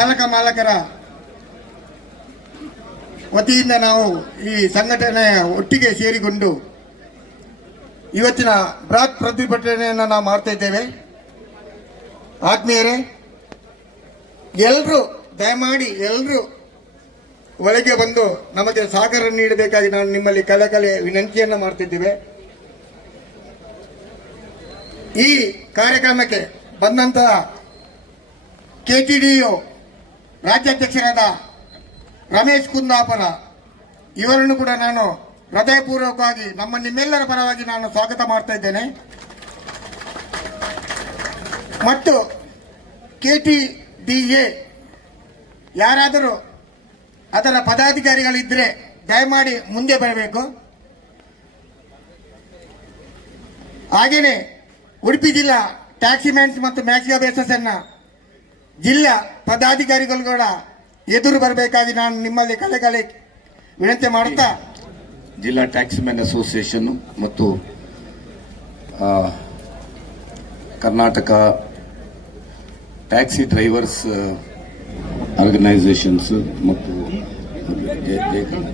ಚಾಲಕ ಮಾಲಕರ ವತಿಯಿಂದ ನಾವು ಈ ಸಂಘಟನೆಯ ಒಟ್ಟಿಗೆ ಸೇರಿಕೊಂಡು ಇವತ್ತಿನ ಬೃಹತ್ ಪ್ರತಿಭಟನೆಯನ್ನು ನಾವು ಮಾಡ್ತಾ ಇದ್ದೇವೆ. ಆತ್ಮೀಯರೇ ಎಲ್ಲರೂ ದಯಮಾಡಿ ಎಲ್ಲರೂ ಒಳಗೆ ಬಂದು ನಮಗೆ ಸಹಕಾರ ನೀಡಬೇಕಾಗಿ ನಾನು ನಿಮ್ಮಲ್ಲಿ ಕಲೆ ಕಲೆ ವಿನಂತಿಯನ್ನು ಮಾಡ್ತಿದ್ದೇವೆ ಈ ಕಾರ್ಯಕ್ರಮಕ್ಕೆ ಬಂದಂತಹ ಕೆ ಟಿ ಡಿ ಯು ರಾಜ್ಯಾಧ್ಯಕ್ಷರಾದ ರಮೇಶ್ ಕುಂದಾಪುರ, ಇವರನ್ನು ಕೂಡ ನಾನು ಹೃದಯಪೂರ್ವಕವಾಗಿ, ನಮ್ಮ ನಿಮ್ಮೆಲ್ಲರ ಪರವಾಗಿ ನಾನು ಸ್ವಾಗತ ಮಾಡ್ತಾ ಇದ್ದೇನೆ. ಮತ್ತು ಕೆ ಟಿ ಡಿ ಎ ಯಾರಾದರೂ ಅದರ ಪದಾಧಿಕಾರಿಗಳಿದ್ದರೆ ದಯಮಾಡಿ ಮುಂದೆ ಬರಬೇಕು. ಹಾಗೆಯೇ ಉಡುಪಿ ಜಿಲ್ಲಾ ಟ್ಯಾಕ್ಸಿ ಮ್ಯಾನ್ಸ್ ಮತ್ತು ಮ್ಯಾಕ್ಸಿ ಬೇಸಸ್ ಅನ್ನ ಜಿಲ್ಲಾ ಪದಾಧಿಕಾರಿಗಳು ಕೂಡ ಎದುರು ಬರಬೇಕಾಗಿ ನಾನು ನಿಮ್ಮಲ್ಲಿ ಕಲೆ ಕಲೆ ವಿನಂತಿ ಮಾಡುತ್ತಾ? ಜಿಲ್ಲಾ ಟ್ಯಾಕ್ಸಿ ಮ್ಯಾನ್ ಅಸೋಸಿಯೇಷನ್ ಮತ್ತು ಕರ್ನಾಟಕ ಟ್ಯಾಕ್ಸಿ ಡ್ರೈವರ್ಸ್ ಆರ್ಗನೈಸೇಷನ್ಸ್ ಮತ್ತು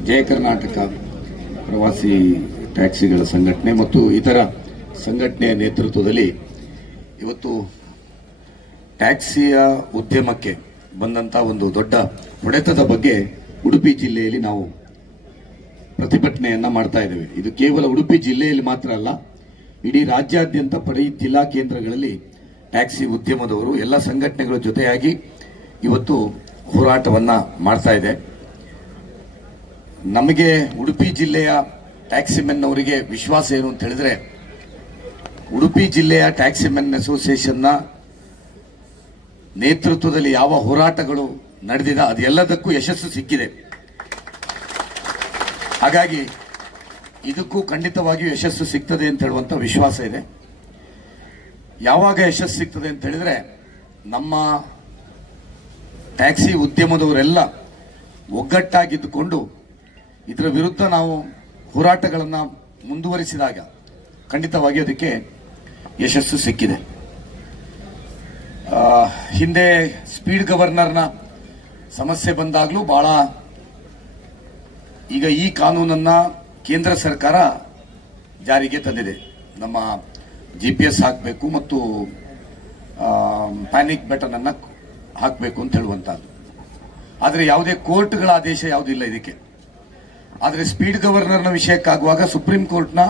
ಜಯ- ಕರ್ನಾಟಕ ಪ್ರವಾಸಿ ಟ್ಯಾಕ್ಸಿಗಳ ಸಂಘಟನೆ ಮತ್ತು ಇತರ ಸಂಘಟನೆಯ ನೇತೃತ್ವದಲ್ಲಿ ಇವತ್ತು ಟ್ಯಾಕ್ಸಿಯ ಉದ್ಯಮಕ್ಕೆ ಬಂದಂತ ಒಂದು ದೊಡ್ಡ ಹೊಡೆತದ ಬಗ್ಗೆ ಉಡುಪಿ ಜಿಲ್ಲೆಯಲ್ಲಿ ನಾವು ಪ್ರತಿಭಟನೆಯನ್ನ ಮಾಡ್ತಾ ಇದ್ದೇವೆ. ಇದು ಕೇವಲ ಉಡುಪಿ ಜಿಲ್ಲೆಯಲ್ಲಿ ಮಾತ್ರ ಅಲ್ಲ, ಇಡೀ ರಾಜ್ಯಾದ್ಯಂತ ಪಡೆ ಜಿಲ್ಲಾ ಕೇಂದ್ರಗಳಲ್ಲಿ ಟ್ಯಾಕ್ಸಿ ಉದ್ಯಮದವರು, ಎಲ್ಲ ಸಂಘಟನೆಗಳ ಜೊತೆಯಾಗಿ ಇವತ್ತು ಹೋರಾಟವನ್ನ ಮಾಡ್ತಾ ಇದೆ. ನಮಗೆ ಉಡುಪಿ ಜಿಲ್ಲೆಯ ಟ್ಯಾಕ್ಸಿ ಮೆನ್ ಅವರಿಗೆ ವಿಶ್ವಾಸ ಏನು ಅಂತ ಹೇಳಿದ್ರೆ, ಉಡುಪಿ ಜಿಲ್ಲೆಯ ಟ್ಯಾಕ್ಸಿ ಮೆನ್ ಅಸೋಸಿಯೇಷನ್ನ ನೇತೃತ್ವದಲ್ಲಿ ಯಾವ ಹೋರಾಟಗಳು ನಡೆದಿದೆ, ಅದೆಲ್ಲದಕ್ಕೂ ಯಶಸ್ಸು ಸಿಕ್ಕಿದೆ. ಹಾಗಾಗಿ ಇದಕ್ಕೂ ಖಂಡಿತವಾಗಿಯೂ ಯಶಸ್ಸು ಸಿಗ್ತದೆ ಅಂತ ಹೇಳುವಂತ ವಿಶ್ವಾಸ ಇದೆ. ಯಾವಾಗ ಯಶಸ್ಸು ಸಿಗ್ತದೆ ಅಂತ ಹೇಳಿದ್ರೆ, ನಮ್ಮ ಟ್ಯಾಕ್ಸಿ ಉದ್ಯಮದವರೆಲ್ಲ ಒಗ್ಗಟ್ಟಾಗಿದ್ದುಕೊಂಡು ಇದರ ವಿರುದ್ಧ ನಾವು ಹೋರಾಟಗಳನ್ನು ಮುಂದುವರಿಸಿದಾಗ ಖಂಡಿತವಾಗಿ ಅದಕ್ಕೆ ಯಶಸ್ಸು ಸಿಕ್ಕಿದೆ. ಹಿಂದೆ ಸ್ಪೀಡ್ ಗವರ್ನರ್ನ ಸಮಸ್ಯೆ ಬಂದಾಗಲೂ ಬಹಳ ಈಗ ಈ ಕಾನೂನನ್ನು ಕೇಂದ್ರ ಸರ್ಕಾರ ಜಾರಿಗೆ ತಂದಿದೆ. ನಮ್ಮ ಜಿ ಪಿ ಎಸ್ ಹಾಕಬೇಕು ಮತ್ತು ಪ್ಯಾನಿಕ್ ಬೆಟನನ್ನು ಹಾಕಬೇಕು ಅಂತ ಹೇಳುವಂಥದ್ದು. ಆದರೆ ಯಾವುದೇ ಕೋರ್ಟ್ಗಳ ಆದೇಶ ಯಾವುದಿಲ್ಲ ಇದಕ್ಕೆ. ಆದರೆ ಸ್ಪೀಡ್ ಗವರ್ನರ್ನ ವಿಷಯಕ್ಕಾಗುವಾಗ ಸುಪ್ರೀಂ ಕೋರ್ಟ್ನ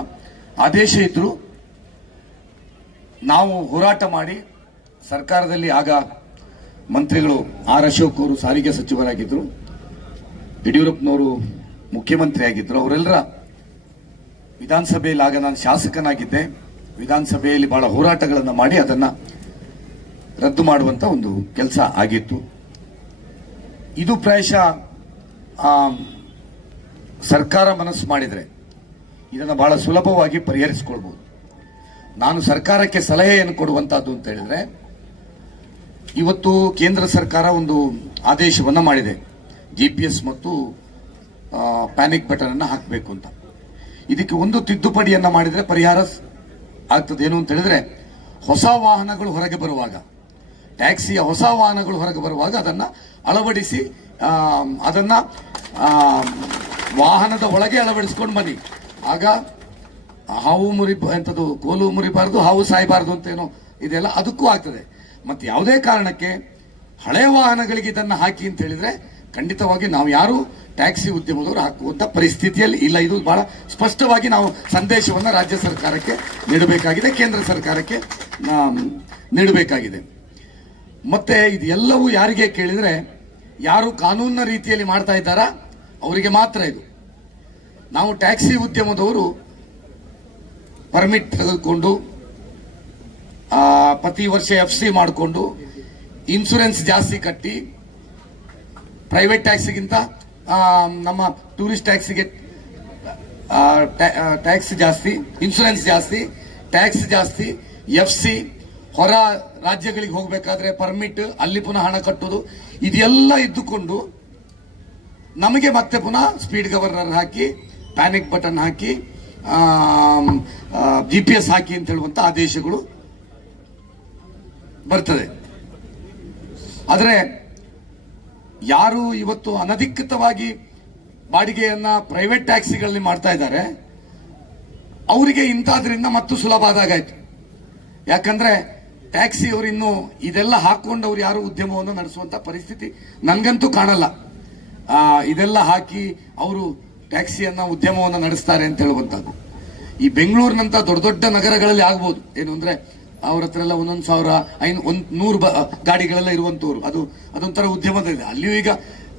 ಆದೇಶ ಇದ್ದರೂ ನಾವು ಹೋರಾಟ ಮಾಡಿ ಸರ್ಕಾರದಲ್ಲಿ ಆಗ ಮಂತ್ರಿಗಳು ಆರ್ ಅಶೋಕ್ ಅವರು ಸಾರಿಗೆ ಸಚಿವರಾಗಿದ್ದರು ಯಡಿಯೂರಪ್ಪನವರು ಮುಖ್ಯಮಂತ್ರಿ ಆಗಿದ್ದರು ಅವರೆಲ್ಲರ ವಿಧಾನಸಭೆಯಲ್ಲಿ ಆಗ ನಾನು ಶಾಸಕನಾಗಿದ್ದೆ. ವಿಧಾನಸಭೆಯಲ್ಲಿ ಬಹಳ ಹೋರಾಟಗಳನ್ನು ಮಾಡಿ ಅದನ್ನು ರದ್ದು ಮಾಡುವಂಥ ಒಂದು ಕೆಲಸ ಆಗಿತ್ತು. ಇದು ಪ್ರಾಯಶಃ ಸರ್ಕಾರ ಮನಸ್ಸು ಮಾಡಿದರೆ ಇದನ್ನು ಬಹಳ ಸುಲಭವಾಗಿ ಪರಿಹರಿಸ್ಕೊಳ್ಬೋದು. ನಾನು ಸರ್ಕಾರಕ್ಕೆ ಸಲಹೆಯನ್ನು ಕೊಡುವಂಥದ್ದು ಅಂತ ಹೇಳಿದ್ರೆ ಇವತ್ತು ಕೇಂದ್ರ ಸರ್ಕಾರ ಒಂದು ಆದೇಶವನ್ನು ಮಾಡಿದೆ. ಜಿ ಪಿ ಎಸ್ ಮತ್ತು ಪ್ಯಾನಿಕ್ ಬಟನ್ ಅನ್ನ ಹಾಕಬೇಕು ಅಂತ. ಇದಕ್ಕೆ ಒಂದು ತಿದ್ದುಪಡಿಯನ್ನು ಮಾಡಿದರೆ ಪರಿಹಾರ ಆಗ್ತದೆ ಏನು ಅಂತ ಹೇಳಿದ್ರೆ, ಹೊಸ ವಾಹನಗಳು ಹೊರಗೆ ಬರುವಾಗ, ಟ್ಯಾಕ್ಸಿಯ ಹೊಸ ವಾಹನಗಳು ಹೊರಗೆ ಬರುವಾಗ ಅದನ್ನ ಅಳವಡಿಸಿ ಅದನ್ನು ವಾಹನದ ಒಳಗೆ ಅಳವಡಿಸ್ಕೊಂಡು ಬನ್ನಿ. ಆಗ ಹಾವು ಮುರಿ ಎಂಥದ್ದು ಕೋಲು ಮುರಿಬಾರ್ದು, ಹಾವು ಸಾಯಬಾರ್ದು ಅಂತ ಏನೋ ಇದೆಲ್ಲ ಅದಕ್ಕೂ ಆಗ್ತದೆ. ಮತ್ತೆ ಯಾವುದೇ ಕಾರಣಕ್ಕೆ ಹಳೆ ವಾಹನಗಳಿಗೆ ಇದನ್ನು ಹಾಕಿ ಅಂತ ಹೇಳಿದ್ರೆ ಖಂಡಿತವಾಗಿ ನಾವು ಯಾರು ಟ್ಯಾಕ್ಸಿ ಉದ್ಯಮದವರು ಹಾಕುವಂಥ ಪರಿಸ್ಥಿತಿಯಲ್ಲಿ ಇಲ್ಲ. ಇದು ಬಹಳ ಸ್ಪಷ್ಟವಾಗಿ ನಾವು ಸಂದೇಶವನ್ನು ರಾಜ್ಯ ಸರ್ಕಾರಕ್ಕೆ ನೀಡಬೇಕಾಗಿದೆ, ಕೇಂದ್ರ ಸರ್ಕಾರಕ್ಕೆ ನೀಡಬೇಕಾಗಿದೆ. ಮತ್ತೆ ಇದೆಲ್ಲವೂ ಯಾರಿಗೆ ಕೇಳಿದ್ರೆ ಯಾರು ಕಾನೂನಿನ ರೀತಿಯಲ್ಲಿ ಮಾಡ್ತಾ ಇದ್ದಾರಾ? ಅವರಿಗೆ ಮಾತ್ರ ಇದು. ನಾವು ಟ್ಯಾಕ್ಸಿ ಉದ್ಯಮದವರು ಪರ್ಮಿಟ್ ತೆಗೆದುಕೊಂಡು ಪ್ರತಿ ವರ್ಷ ಎಫ್ ಸಿ ಮಾಡಿಕೊಂಡು ಇನ್ಸೂರೆನ್ಸ್ ಜಾಸ್ತಿ ಕಟ್ಟಿ ಪ್ರೈವೇಟ್ ಟ್ಯಾಕ್ಸಿಗಿಂತ ನಮ್ಮ ಟೂರಿಸ್ಟ್ ಟ್ಯಾಕ್ಸಿಗೆ ಟ್ಯಾಕ್ಸ್ ಜಾಸ್ತಿ ಇನ್ಸೂರೆನ್ಸ್ ಜಾಸ್ತಿ ಟ್ಯಾಕ್ಸ್ ಜಾಸ್ತಿ ಎಫ್ ಸಿ ಹೊರ ರಾಜ್ಯಗಳಿಗೆ ಹೋಗಬೇಕಾದ್ರೆ ಪರ್ಮಿಟ್ ಅಲ್ಲಿ ಪುನಃ ಹಣ ಕಟ್ಟೋದು, ಇದೆಲ್ಲ ಇದ್ದುಕೊಂಡು ನಮಗೆ ಮತ್ತೆ ಪುನಃ ಸ್ಪೀಡ್ ಗವರ್ನರ್ ಹಾಕಿ ಪ್ಯಾನಿಕ್ ಬಟನ್ ಹಾಕಿ ಜಿ ಪಿ ಎಸ್ ಹಾಕಿ ಅಂತ ಹೇಳುವಂತ ಆದೇಶಗಳು ಬರ್ತದೆ. ಆದರೆ ಯಾರು ಇವತ್ತು ಅನಧಿಕೃತವಾಗಿ ಬಾಡಿಗೆಯನ್ನ ಪ್ರೈವೇಟ್ ಟ್ಯಾಕ್ಸಿಗಳಲ್ಲಿ ಮಾಡ್ತಾ ಇದ್ದಾರೆ, ಅವರಿಗೆ ಇಂಥದ್ರಿಂದ ಮತ್ತು ಸುಲಭ ಆದಾಗಾಯ್ತು. ಯಾಕಂದ್ರೆ ಟ್ಯಾಕ್ಸಿ ಅವರು ಇನ್ನು ಇದೆಲ್ಲ ಹಾಕೊಂಡು ಅವ್ರು ಯಾರು ಉದ್ಯಮವನ್ನು ನಡೆಸುವಂತ ಪರಿಸ್ಥಿತಿ ನನಗಂತೂ ಕಾಣಲ್ಲ. ಇದೆಲ್ಲ ಹಾಕಿ ಅವರು ಟ್ಯಾಕ್ಸಿಯನ್ನ ಉದ್ಯಮವನ್ನು ನಡೆಸ್ತಾರೆ ಅಂತ ಹೇಳುವಂಥದ್ದು. ಈ ಬೆಂಗಳೂರಿನಂತ ದೊಡ್ಡ ದೊಡ್ಡ ನಗರಗಳಲ್ಲಿ ಆಗ್ಬೋದು. ಏನು ಅಂದ್ರೆ ಅವ್ರ ಹತ್ರ ಎಲ್ಲ ಒಂದೊಂದು ಸಾವಿರ ಐನ್ ಒಂದ್, ನೂರು ಬ- ಗಾಡಿಗಳೆಲ್ಲ ಇರುವಂತವ್ರು. ಅದು, ಅದೊಂಥರ ಉದ್ಯಮದಲ್ಲಿ ಅಲ್ಲಿಯೂ ಈಗ,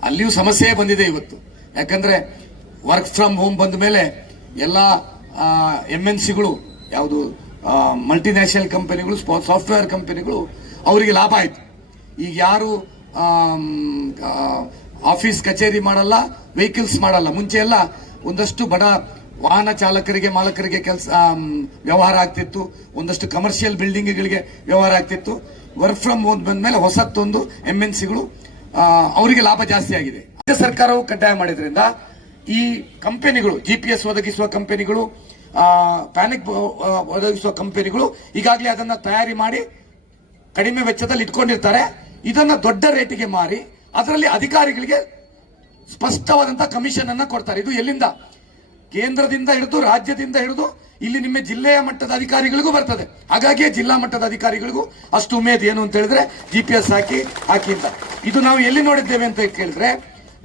ಅಲ್ಲಿಯೂ ಸಮಸ್ಯೆ ಬಂದಿದೆ ಇವತ್ತು. ಯಾಕಂದ್ರೆ ವರ್ಕ್ ಫ್ರಮ್ ಹೋಮ್ ಬಂದ ಮೇಲೆ ಎಲ್ಲ ಎಂ ಎನ್ ಸಿಗಳು ಯಾವುದು ಮಲ್ಟಿನ್ಯಾಷನಲ್ ಕಂಪನಿಗಳು ಸಾಫ್ಟ್ವೇರ್ ಕಂಪನಿಗಳು ಅವರಿಗೆ ಲಾಭ ಆಯಿತು. ಈಗ ಯಾರು ಆಫೀಸ್ ಕಚೇರಿ ಮಾಡಲ್ಲ ವೆಹಿಕಲ್ಸ್ ಮಾಡಲ್ಲ. ಮುಂಚೆ ಎಲ್ಲ ಒಂದಷ್ಟು ಬಡ ವಾಹನ ಚಾಲಕರಿಗೆ, ಮಾಲಕರಿಗೆ ಕೆಲಸ ವ್ಯವಹಾರ ಆಗ್ತಿತ್ತು. ಒಂದಷ್ಟು ಕಮರ್ಷಿಯಲ್ ಬಿಲ್ಡಿಂಗ್ಗಳಿಗೆ ವ್ಯವಹಾರ ಆಗ್ತಿತ್ತು. ವರ್ಕ್ ಫ್ರಮ್ ಹೋಮ್ ಬಂದ್ಮೇಲೆ ಹೊಸತ್ತೊಂದು ಎಂ ಎನ್ ಸಿಗಳು ಅವರಿಗೆ ಲಾಭ ಜಾಸ್ತಿ ಆಗಿದೆ. ರಾಜ್ಯ ಸರ್ಕಾರವು ಕಡ್ಡಾಯ ಮಾಡಿದ್ರಿಂದ ಈ ಕಂಪನಿಗಳು ಜಿ ಪಿ ಎಸ್ ಒದಗಿಸುವ ಕಂಪನಿಗಳು ಪ್ಯಾನಿಕ್ ಒದಗಿಸುವ ಕಂಪನಿಗಳು ಈಗಾಗಲೇ ಅದನ್ನ ತಯಾರಿ ಮಾಡಿ ಕಡಿಮೆ ವೆಚ್ಚದಲ್ಲಿ ಇಟ್ಕೊಂಡಿರ್ತಾರೆ. ಇದನ್ನ ದೊಡ್ಡ ರೇಟಿಗೆ ಮಾರಿ, ಅದರಲ್ಲಿ ಅಧಿಕಾರಿಗಳಿಗೆ ಸ್ಪಷ್ಟವಾದಂತಹ ಕಮಿಷನ್ ಅನ್ನ ಕೊಡ್ತಾರೆ. ಇದು ಎಲ್ಲಿಂದ? ಕೇಂದ್ರದಿಂದ ಹಿಡಿದು ರಾಜ್ಯದಿಂದ ಹಿಡಿದು ಇಲ್ಲಿ ನಿಮ್ಮ ಜಿಲ್ಲೆಯ ಮಟ್ಟದ ಅಧಿಕಾರಿಗಳಿಗೂ ಬರ್ತದೆ. ಹಾಗಾಗಿಯೇ ಜಿಲ್ಲಾ ಮಟ್ಟದ ಅಧಿಕಾರಿಗಳಿಗೂ ಅಷ್ಟು ಉಮೇದ್ ಏನು ಅಂತ ಹೇಳಿದ್ರೆ ಜಿ ಪಿ ಎಸ್ ಹಾಕಿ ಹಾಕಿ ಇದು ನಾವು ಎಲ್ಲಿ ನೋಡಿದ್ದೇವೆ ಅಂತ ಕೇಳಿದ್ರೆ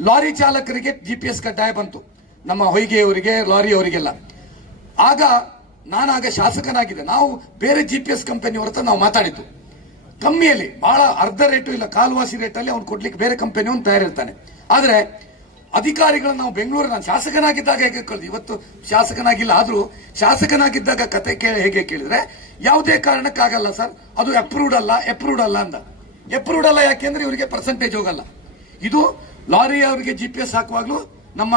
ಲಾರಿ ಚಾಲಕರಿಗೆ ಜಿ ಪಿ ಎಸ್ ಕಡ್ಡಾಯ ಬಂತು. ನಮ್ಮ ಹೊಯ್ಗೆಯವರಿಗೆ ಲಾರಿ ಅವರಿಗೆಲ್ಲ ಆಗ ನಾನಾಗ ಶಾಸಕನಾಗಿದೆ ನಾವು ಬೇರೆ ಜಿ ಪಿ ಎಸ್ ಕಂಪನಿ ಹೊರತ ನಾವು ಮಾತಾಡಿದ್ದು. ಕಮ್ಮಿಯಲ್ಲಿ ಬಹಳ ಅರ್ಧ ರೇಟು ಇಲ್ಲ, ಕಾಲುವಾಸಿ ರೇಟಲ್ಲಿ ಅವ್ನು ಕೊಡ್ಲಿಕ್ಕೆ ಬೇರೆ ಕಂಪನಿ ಅವ್ನು ತಯಾರಿರ್ತಾನೆ. ಆದ್ರೆ ಅಧಿಕಾರಿಗಳು ನಾವು ಬೆಂಗಳೂರಿನ ಶಾಸಕನಾಗಿದ್ದಾಗ ಹೇಗೆ ಕಳೆದು ಇವತ್ತು ಶಾಸಕನಾಗಿಲ್ಲ, ಆದ್ರೂ ಶಾಸಕನಾಗಿದ್ದಾಗ ಕತೆ ಕೇಳಿ ಹೇಗೆ ಕೇಳಿದ್ರೆ, ಯಾವುದೇ ಕಾರಣಕ್ಕಾಗಲ್ಲ ಸರ್, ಅದು ಅಪ್ರೂವ್ಡ್ ಅಲ್ಲ ಅಪ್ರೂವ್ಡ್ ಅಲ್ಲ ಅಂದ. ಅಪ್ರೂವ್ಡ್ ಅಲ್ಲ ಯಾಕೆಂದ್ರೆ ಇವರಿಗೆ ಪರ್ಸೆಂಟೇಜ್ ಹೋಗಲ್ಲ. ಇದು ಲಾರಿ ಅವರಿಗೆ ಜಿ ಪಿ ಎಸ್ ಹಾಕುವಾಗಲೂ ನಮ್ಮ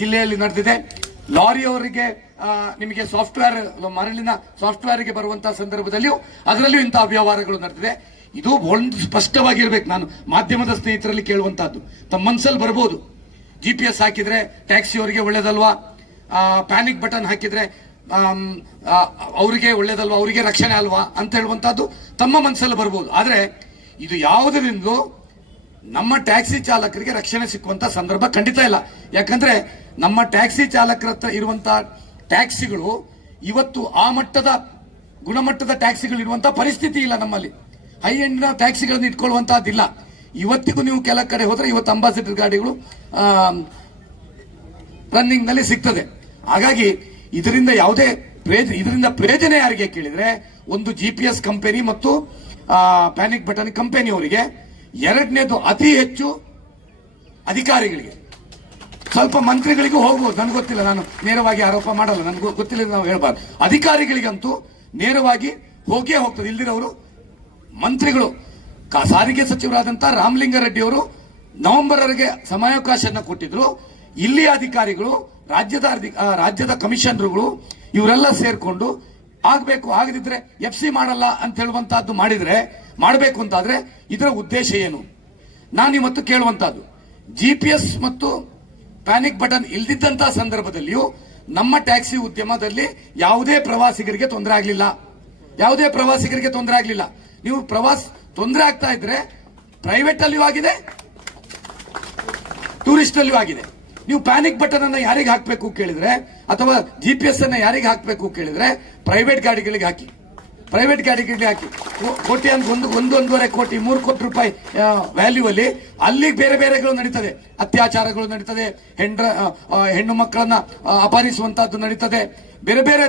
ಜಿಲ್ಲೆಯಲ್ಲಿ ನಡೆದಿದೆ. ಲಾರಿ ಅವರಿಗೆ ನಿಮಗೆ ಸಾಫ್ಟ್ವೇರ್ ಮರಳಿನ ಸಾಫ್ಟ್ವೇರ್ಗೆ ಬರುವಂತಹ ಸಂದರ್ಭದಲ್ಲಿಯೂ ಅದರಲ್ಲಿಯೂ ಇಂತಹ ವ್ಯವಹಾರಗಳು ನಡೆದಿದೆ. ಇದು ಒಂದು ಸ್ಪಷ್ಟವಾಗಿರ್ಬೇಕು ನಾನು, ಮಾಧ್ಯಮದ ಸ್ನೇಹಿತರಲ್ಲಿ ಕೇಳುವಂತಹದ್ದು. ತಮ್ಮ ಮನಸ್ಸಲ್ಲಿ ಬರ್ಬೋದು. ಜಿ ಪಿ ಎಸ್ ಹಾಕಿದ್ರೆ ಟ್ಯಾಕ್ಸಿ ಅವರಿಗೆ ಒಳ್ಳೇದಲ್ವಾ? ಪ್ಯಾನಿಕ್ ಬಟನ್ ಹಾಕಿದ್ರೆ ಅವರಿಗೆ ಒಳ್ಳೇದಲ್ವಾ? ಅವರಿಗೆ ರಕ್ಷಣೆ ಅಲ್ವಾ? ಅಂತ ಹೇಳುವಂತಹದ್ದು ತಮ್ಮ ಮನಸ್ಸಲ್ಲಿ ಬರ್ಬೋದು. ಆದ್ರೆ ಇದು ಯಾವುದರಿಂದ ನಮ್ಮ ಟ್ಯಾಕ್ಸಿ ಚಾಲಕರಿಗೆ ರಕ್ಷಣೆ ಸಿಕ್ಕುವಂತ ಸಂದರ್ಭ ಖಂಡಿತ ಇಲ್ಲ. ಯಾಕಂದ್ರೆ ನಮ್ಮ ಟ್ಯಾಕ್ಸಿ ಚಾಲಕರ ಹತ್ರ ಇರುವಂತ ಟ್ಯಾಕ್ಸಿಗಳು ಇವತ್ತು ಆ ಮಟ್ಟದ ಗುಣಮಟ್ಟದ ಟ್ಯಾಕ್ಸಿಗಳು ಇರುವಂತ ಪರಿಸ್ಥಿತಿ ಇಲ್ಲ ನಮ್ಮಲ್ಲಿ. ಹೈ ಎಂಡ್ನ ಟ್ಯಾಕ್ಸಿಗಳನ್ನು ಇಟ್ಕೊಳ್ಳುವಂತಹದ್ದಿಲ್ಲ. ಇವತ್ತಿಗೂ ನೀವು ಕೆಲ ಕಡೆ ಹೋದ್ರೆ ಇವತ್ತು ಅಂಬಾಸಿಡರ್ ಗಾಡಿಗಳು ರನ್ನಿಂಗ್ನಲ್ಲಿ ಸಿಗ್ತದೆ. ಹಾಗಾಗಿ ಇದರಿಂದ ಯಾವುದೇ ಪ್ರಯೋಜನ ಇದರಿಂದ ಪ್ರಯೋಜನ ಯಾರಿಗೆ ಕೇಳಿದ್ರೆ, ಒಂದು ಜಿ ಪಿ ಎಸ್ ಕಂಪನಿ ಮತ್ತು ಪ್ಯಾನಿಕ್ ಬಟನ್ ಕಂಪನಿಯವರಿಗೆ ಎರಡನೇದು ಅತಿ ಹೆಚ್ಚು ಅಧಿಕಾರಿಗಳಿಗೆ. ಸ್ವಲ್ಪ ಮಂತ್ರಿಗಳಿಗೂ ಹೋಗ್ಬೋದು. ನನಗೆ ಗೊತ್ತಿಲ್ಲ, ನಾನು ನೇರವಾಗಿ ಆರೋಪ ಮಾಡಲ್ಲ. ನನಗೂ ಗೊತ್ತಿಲ್ಲ ನಾವು ಹೇಳ್ಬಾರ್ದು. ಅಧಿಕಾರಿಗಳಿಗಂತೂ ನೇರವಾಗಿ ಹೋಗೇ ಹೋಗ್ತದೆ. ಇಲ್ದಿರೋರು ಮಂತ್ರಿಗಳು ಸಾರಿಗೆ ಸಚಿವರಾದಂಥ ನವೆಂಬರ್ ವರೆಗೆ ಸಮಯಾವಕಾಶನ ಕೊಟ್ಟಿದ್ರು. ಇಲ್ಲಿ ಅಧಿಕಾರಿಗಳು, ರಾಜ್ಯದ ರಾಜ್ಯದ ಕಮಿಷನರ್ಗಳು ಇವರೆಲ್ಲ ಸೇರ್ಕೊಂಡು ಆಗಬೇಕು, ಆಗದಿದ್ರೆ ಎಫ್ ಸಿ ಮಾಡಲ್ಲ ಅಂತ ಹೇಳುವಂತಹದ್ದು ಮಾಡಿದ್ರೆ, ಮಾಡಬೇಕು ಅಂತಾದ್ರೆ ಇದರ ಉದ್ದೇಶ ಏನು? ನಾನು ಇವತ್ತು ಕೇಳುವಂತಹದ್ದು. ಜಿ ಪಿ ಎಸ್ ಮತ್ತು ಪ್ಯಾನಿಕ್ ಬಟನ್ ಇಲ್ದಿದ್ದಂತಹ ಸಂದರ್ಭದಲ್ಲಿಯೂ ನಮ್ಮ ಟ್ಯಾಕ್ಸಿ ಉದ್ಯಮದಲ್ಲಿ ಯಾವುದೇ ಪ್ರವಾಸಿಗರಿಗೆ ತೊಂದರೆ ಆಗಲಿಲ್ಲ. ಯಾವುದೇ ಪ್ರವಾಸಿಗರಿಗೆ ತೊಂದರೆ ಆಗಲಿಲ್ಲ. ನೀವು ಪ್ರವಾಸ ತೊಂದರೆ ಆಗ್ತಾ ಇದ್ರೆ ಪ್ರೈವೇಟ್ ಅಲ್ಲಿಯೂ ಆಗಿದೆ ಟೂರಿಸ್ಟ್ ಅಲ್ಲಿಯೂ ಆಗಿದೆ. ನೀವು ಪ್ಯಾನಿಕ್ ಬಟನ್ ಅನ್ನ ಯಾರಿಗೆ ಹಾಕಬೇಕು ಕೇಳಿದ್ರೆ, ಅಥವಾ ಜಿ ಪಿ ಎಸ್ ಅನ್ನ ಯಾರಿಗೆ ಹಾಕಬೇಕು ಕೇಳಿದ್ರೆ ಪ್ರೈವೇಟ್ ಗಾಡಿಗಳಿಗೆ ಹಾಕಿ. ಪ್ರೈವೇಟ್ ಗಾಡಿಗಳಿಗೆ ಹಾಕಿ. ಕೋಟಿ ಅಂತ ಒಂದು ಒಂದು, ಒಂದೂವರೆ ಕೋಟಿ, ಮೂರು ಕೋಟಿ ರೂಪಾಯಿ ವ್ಯಾಲ್ಯೂ ಅಲ್ಲಿ ಅಲ್ಲಿ ಬೇರೆ ಬೇರೆಗಳು ನಡೀತದೆ. ಅತ್ಯಾಚಾರಗಳು ನಡೀತದೆ, ಹೆಂಡ್ರ ಹೆಣ್ಣು ಮಕ್ಕಳನ್ನ ಅಪಹರಿಸುವಂತಹದ್ದು ನಡೀತದೆ. ಬೇರೆ ಬೇರೆ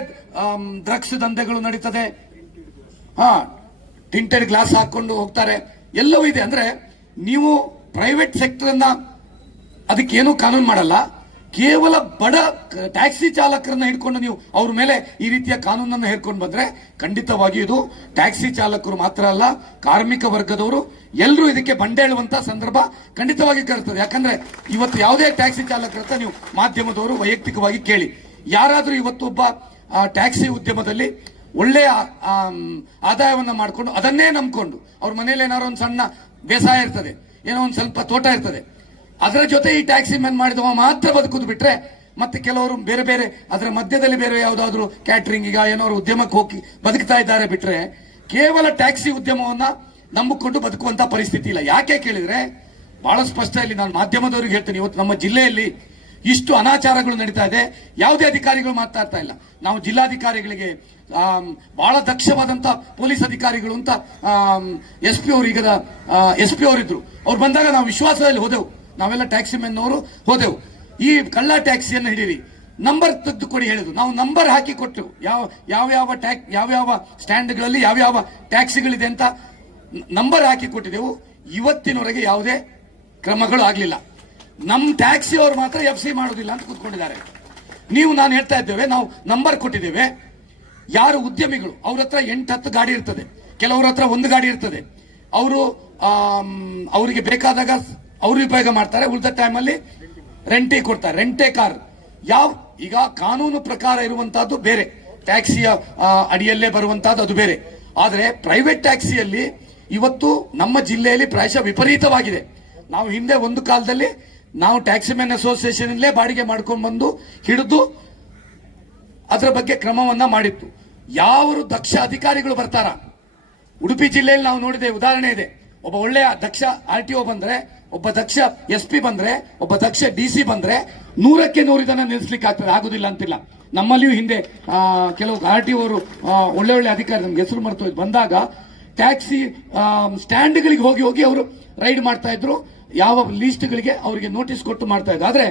ಡ್ರಗ್ಸ್ ದಂಧೆಗಳು ನಡೀತದೆ. ಹಾ ಟಿಂಟೆಡ್ ಗ್ಲಾಸ್ ಹಾಕೊಂಡು ಹೋಗ್ತಾರೆ. ಎಲ್ಲವೂ ಇದೆ. ಅಂದ್ರೆ ನೀವು ಪ್ರೈವೇಟ್ ಸೆಕ್ಟರ್ ಅನ್ನ ಅದಕ್ಕೇನು ಕಾನೂನು ಮಾಡಲ್ಲ. ಕೇವಲ ಬಡ ಟ್ಯಾಕ್ಸಿ ಚಾಲಕರನ್ನ ಹಿಡ್ಕೊಂಡು ನೀವು ಅವ್ರ ಮೇಲೆ ಈ ರೀತಿಯ ಕಾನೂನನ್ನು ಹೇಳ್ಕೊಂಡು ಬಂದ್ರೆ ಖಂಡಿತವಾಗಿ ಇದು ಟ್ಯಾಕ್ಸಿ ಚಾಲಕರು ಮಾತ್ರ ಅಲ್ಲ, ಕಾರ್ಮಿಕ ವರ್ಗದವರು ಎಲ್ಲರೂ ಇದಕ್ಕೆ ಬಂಡೇಳುವಂತ ಸಂದರ್ಭ ಖಂಡಿತವಾಗಿ ಕರ್ತದೆ ಯಾಕಂದ್ರೆ ಇವತ್ತು ಯಾವುದೇ ಟ್ಯಾಕ್ಸಿ ಚಾಲಕರ ನೀವು ಮಾಧ್ಯಮದವರು ವೈಯಕ್ತಿಕವಾಗಿ ಕೇಳಿ. ಯಾರಾದರೂ ಇವತ್ತು ಒಬ್ಬ ಟ್ಯಾಕ್ಸಿ ಉದ್ಯಮದಲ್ಲಿ ಒಳ್ಳೆಯ ಆದಾಯವನ್ನು ಮಾಡಿಕೊಂಡು ಅದನ್ನೇ ನಂಬಿಕೊಂಡು ಅವ್ರ ಮನೇಲಿ ಏನಾದ್ರು ಒಂದು ಸಣ್ಣ ಬೇಸಾಯ ಇರ್ತದೆ, ಏನೋ ಒಂದು ಸ್ವಲ್ಪ ತೋಟ ಇರ್ತದೆ, ಅದರ ಜೊತೆ ಈ ಟ್ಯಾಕ್ಸಿ ಮ್ಯಾನ್ ಮಾಡಿದವ ಮಾತ್ರ ಬದುಕುದು ಬಿಟ್ರೆ ಮತ್ತೆ ಕೆಲವರು ಬೇರೆ ಬೇರೆ, ಅದರ ಮಧ್ಯದಲ್ಲಿ ಬೇರೆ ಯಾವುದಾದ್ರೂ ಕ್ಯಾಟ್ರಿಂಗ್ ಈಗ ಏನೋ ಉದ್ಯಮಕ್ಕೆ ಹೋಗಿ ಬದುಕ್ತಾ ಇದ್ದಾರೆ ಬಿಟ್ರೆ ಕೇವಲ ಟ್ಯಾಕ್ಸಿ ಉದ್ಯಮವನ್ನ ನಂಬಿಕೊಂಡು ಬದುಕುವಂತ ಪರಿಸ್ಥಿತಿ ಇಲ್ಲ. ಯಾಕೆ ಕೇಳಿದ್ರೆ, ಬಹಳ ಸ್ಪಷ್ಟ ಇಲ್ಲಿ ನಾನು ಮಾಧ್ಯಮದವರಿಗೆ ಹೇಳ್ತೀನಿ, ಇವತ್ತು ನಮ್ಮ ಜಿಲ್ಲೆಯಲ್ಲಿ ಇಷ್ಟು ಅನಾಚಾರಗಳು ನಡೀತಾ ಇದೆ. ಯಾವುದೇ ಅಧಿಕಾರಿಗಳು ಮಾತಾಡ್ತಾ ಇಲ್ಲ. ನಾವು ಜಿಲ್ಲಾಧಿಕಾರಿಗಳಿಗೆ ಬಹಳ ದಕ್ಷವಾದಂತ ಪೊಲೀಸ್ ಅಧಿಕಾರಿಗಳು ಅಂತ ಎಸ್ ಪಿ ಅವರು ಈಗ ಎಸ್ ಪಿ ಅವರಿದ್ರು. ಅವ್ರು ಬಂದಾಗ ನಾವು ವಿಶ್ವಾಸದಲ್ಲಿ ಹೋದೆವು. ನಾವೆಲ್ಲ ಟ್ಯಾಕ್ಸಿ ಮೆನ್ನವರು ಹೋದೆವು. ಈ ಕಳ್ಳ ಟ್ಯಾಕ್ಸಿಯನ್ನು ಹಿಡೀರಿ. ನಂಬರ್ ತೆಗೆದು ಕೊಡಿ ಹೇಳಿದ್ರು. ನಾವು ನಂಬರ್ ಹಾಕಿ ಕೊಟ್ಟು ಯಾವ ಯಾವ ಯಾವ ಟ್ಯಾಕ್ ಯಾವ ಸ್ಟ್ಯಾಂಡ್ಗಳಲ್ಲಿ ಯಾವ ಯಾವ ಟ್ಯಾಕ್ಸಿಗಳಿದೆ ಅಂತ ನಂಬರ್ ಹಾಕಿ ಕೊಟ್ಟಿದ್ದೆವು ಇವತ್ತಿನವರೆಗೆ ಯಾವುದೇ ಕ್ರಮಗಳು ಆಗಲಿಲ್ಲ. ನಮ್ಮ ಟ್ಯಾಕ್ಸಿ ಅವರು ಮಾತ್ರ ಎಫ್ ಸಿ ಮಾಡೋದಿಲ್ಲ ಅಂತ ಕೂತ್ಕೊಂಡಿದ್ದಾರೆ. ನೀವು ನಾನು ಹೇಳ್ತಾ ಇದ್ದೇವೆ, ನಾವು ನಂಬರ್ ಕೊಟ್ಟಿದ್ದೇವೆ. ಯಾರು ಉದ್ಯಮಿಗಳು, ಅವ್ರ ಹತ್ರ ಎಂಟು ಹತ್ತು ಗಾಡಿ ಇರ್ತದೆ. ಕೆಲವ್ರ ಹತ್ರ ಒಂದು ಗಾಡಿ ಇರ್ತದೆ. ಅವರು ಅವರಿಗೆ ಬೇಕಾದಾಗ ಅವರು ಉಪಯೋಗ ಮಾಡ್ತಾರೆ, ಉಳಿದ ಟೈಮಲ್ಲಿ ರೆಂಟಿಗೆ ಕೊಡ್ತಾರೆ. Rent a car. ಯಾವ, ಈಗ ಕಾನೂನು ಪ್ರಕಾರ ಇರುವಂತಹದ್ದು ಬೇರೆ. ಟ್ಯಾಕ್ಸಿಯ ಅಡಿಯಲ್ಲೇ ಬರುವಂತಹದ್ದು ಅದು ಬೇರೆ. ಆದರೆ ಪ್ರೈವೇಟ್ ಟ್ಯಾಕ್ಸಿಯಲ್ಲಿ ಇವತ್ತು ನಮ್ಮ ಜಿಲ್ಲೆಯಲ್ಲಿ ಪ್ರಾಯಶಃ ವಿಪರೀತವಾಗಿದೆ. ನಾವು ಹಿಂದೆ ಒಂದು ಕಾಲದಲ್ಲಿ ನಾವು ಟ್ಯಾಕ್ಸಿ ಮ್ಯಾನ್ ಅಸೋಸಿಯೇಷನ್ ಇಲ್ಲೇ ಬಾಡಿಗೆ ಮಾಡ್ಕೊಂಡು ಬಂದು ಹಿಡಿದು ಅದರ ಬಗ್ಗೆ ಕ್ರಮವನ್ನ ಮಾಡಿತ್ತು. ಯಾವರು ದಕ್ಷ ಅಧಿಕಾರಿಗಳು ಬರ್ತಾರ? ಉಡುಪಿ ಜಿಲ್ಲೆಯಲ್ಲಿ ನಾವು ನೋಡಿದೆ, ಉದಾಹರಣೆ ಇದೆ. ಒಬ್ಬ ಒಳ್ಳೆಯ ದಕ್ಷ ಆರ್ ಟಿ ಒ ಬಂದ್ರೆ, ಒಬ್ಬ ದಕ್ಷ ಎಸ್ ಪಿ ಬಂದ್ರೆ, ಒಬ್ಬ ದಕ್ಷ ಡಿ ಸಿ ಬಂದ್ರೆ ನೂರಕ್ಕೆ ನೂರು ಇದನ್ನ ನಿಲ್ಲಿಸ್ಲಿಕ್ಕೆ ಆಗ್ತದೆ, ಆಗುದಿಲ್ಲ ಅಂತಿಲ್ಲ. ನಮ್ಮಲ್ಲಿಯೂ ಹಿಂದೆ ಕೆಲವು ಆರ್ ಟಿ ಅವರು ಒಳ್ಳೆ ಒಳ್ಳೆ ಅಧಿಕಾರಿ, ನಮ್ಗೆ ಹೆಸರು ಮರೆತು ಬಂದಾಗ ಟ್ಯಾಕ್ಸಿ ಸ್ಟ್ಯಾಂಡ್ಗಳಿಗೆ ಹೋಗಿ ಹೋಗಿ ಅವರು ರೈಡ್ ಮಾಡ್ತಾ ಇದ್ರು. ಯಾವ ಲೀಸ್ಟ್ಗಳಿಗೆ ಅವರಿಗೆ ನೋಟಿಸ್ ಕೊಟ್ಟು ಮಾಡ್ತಾ ಇದೆ ಆದ್ರೆ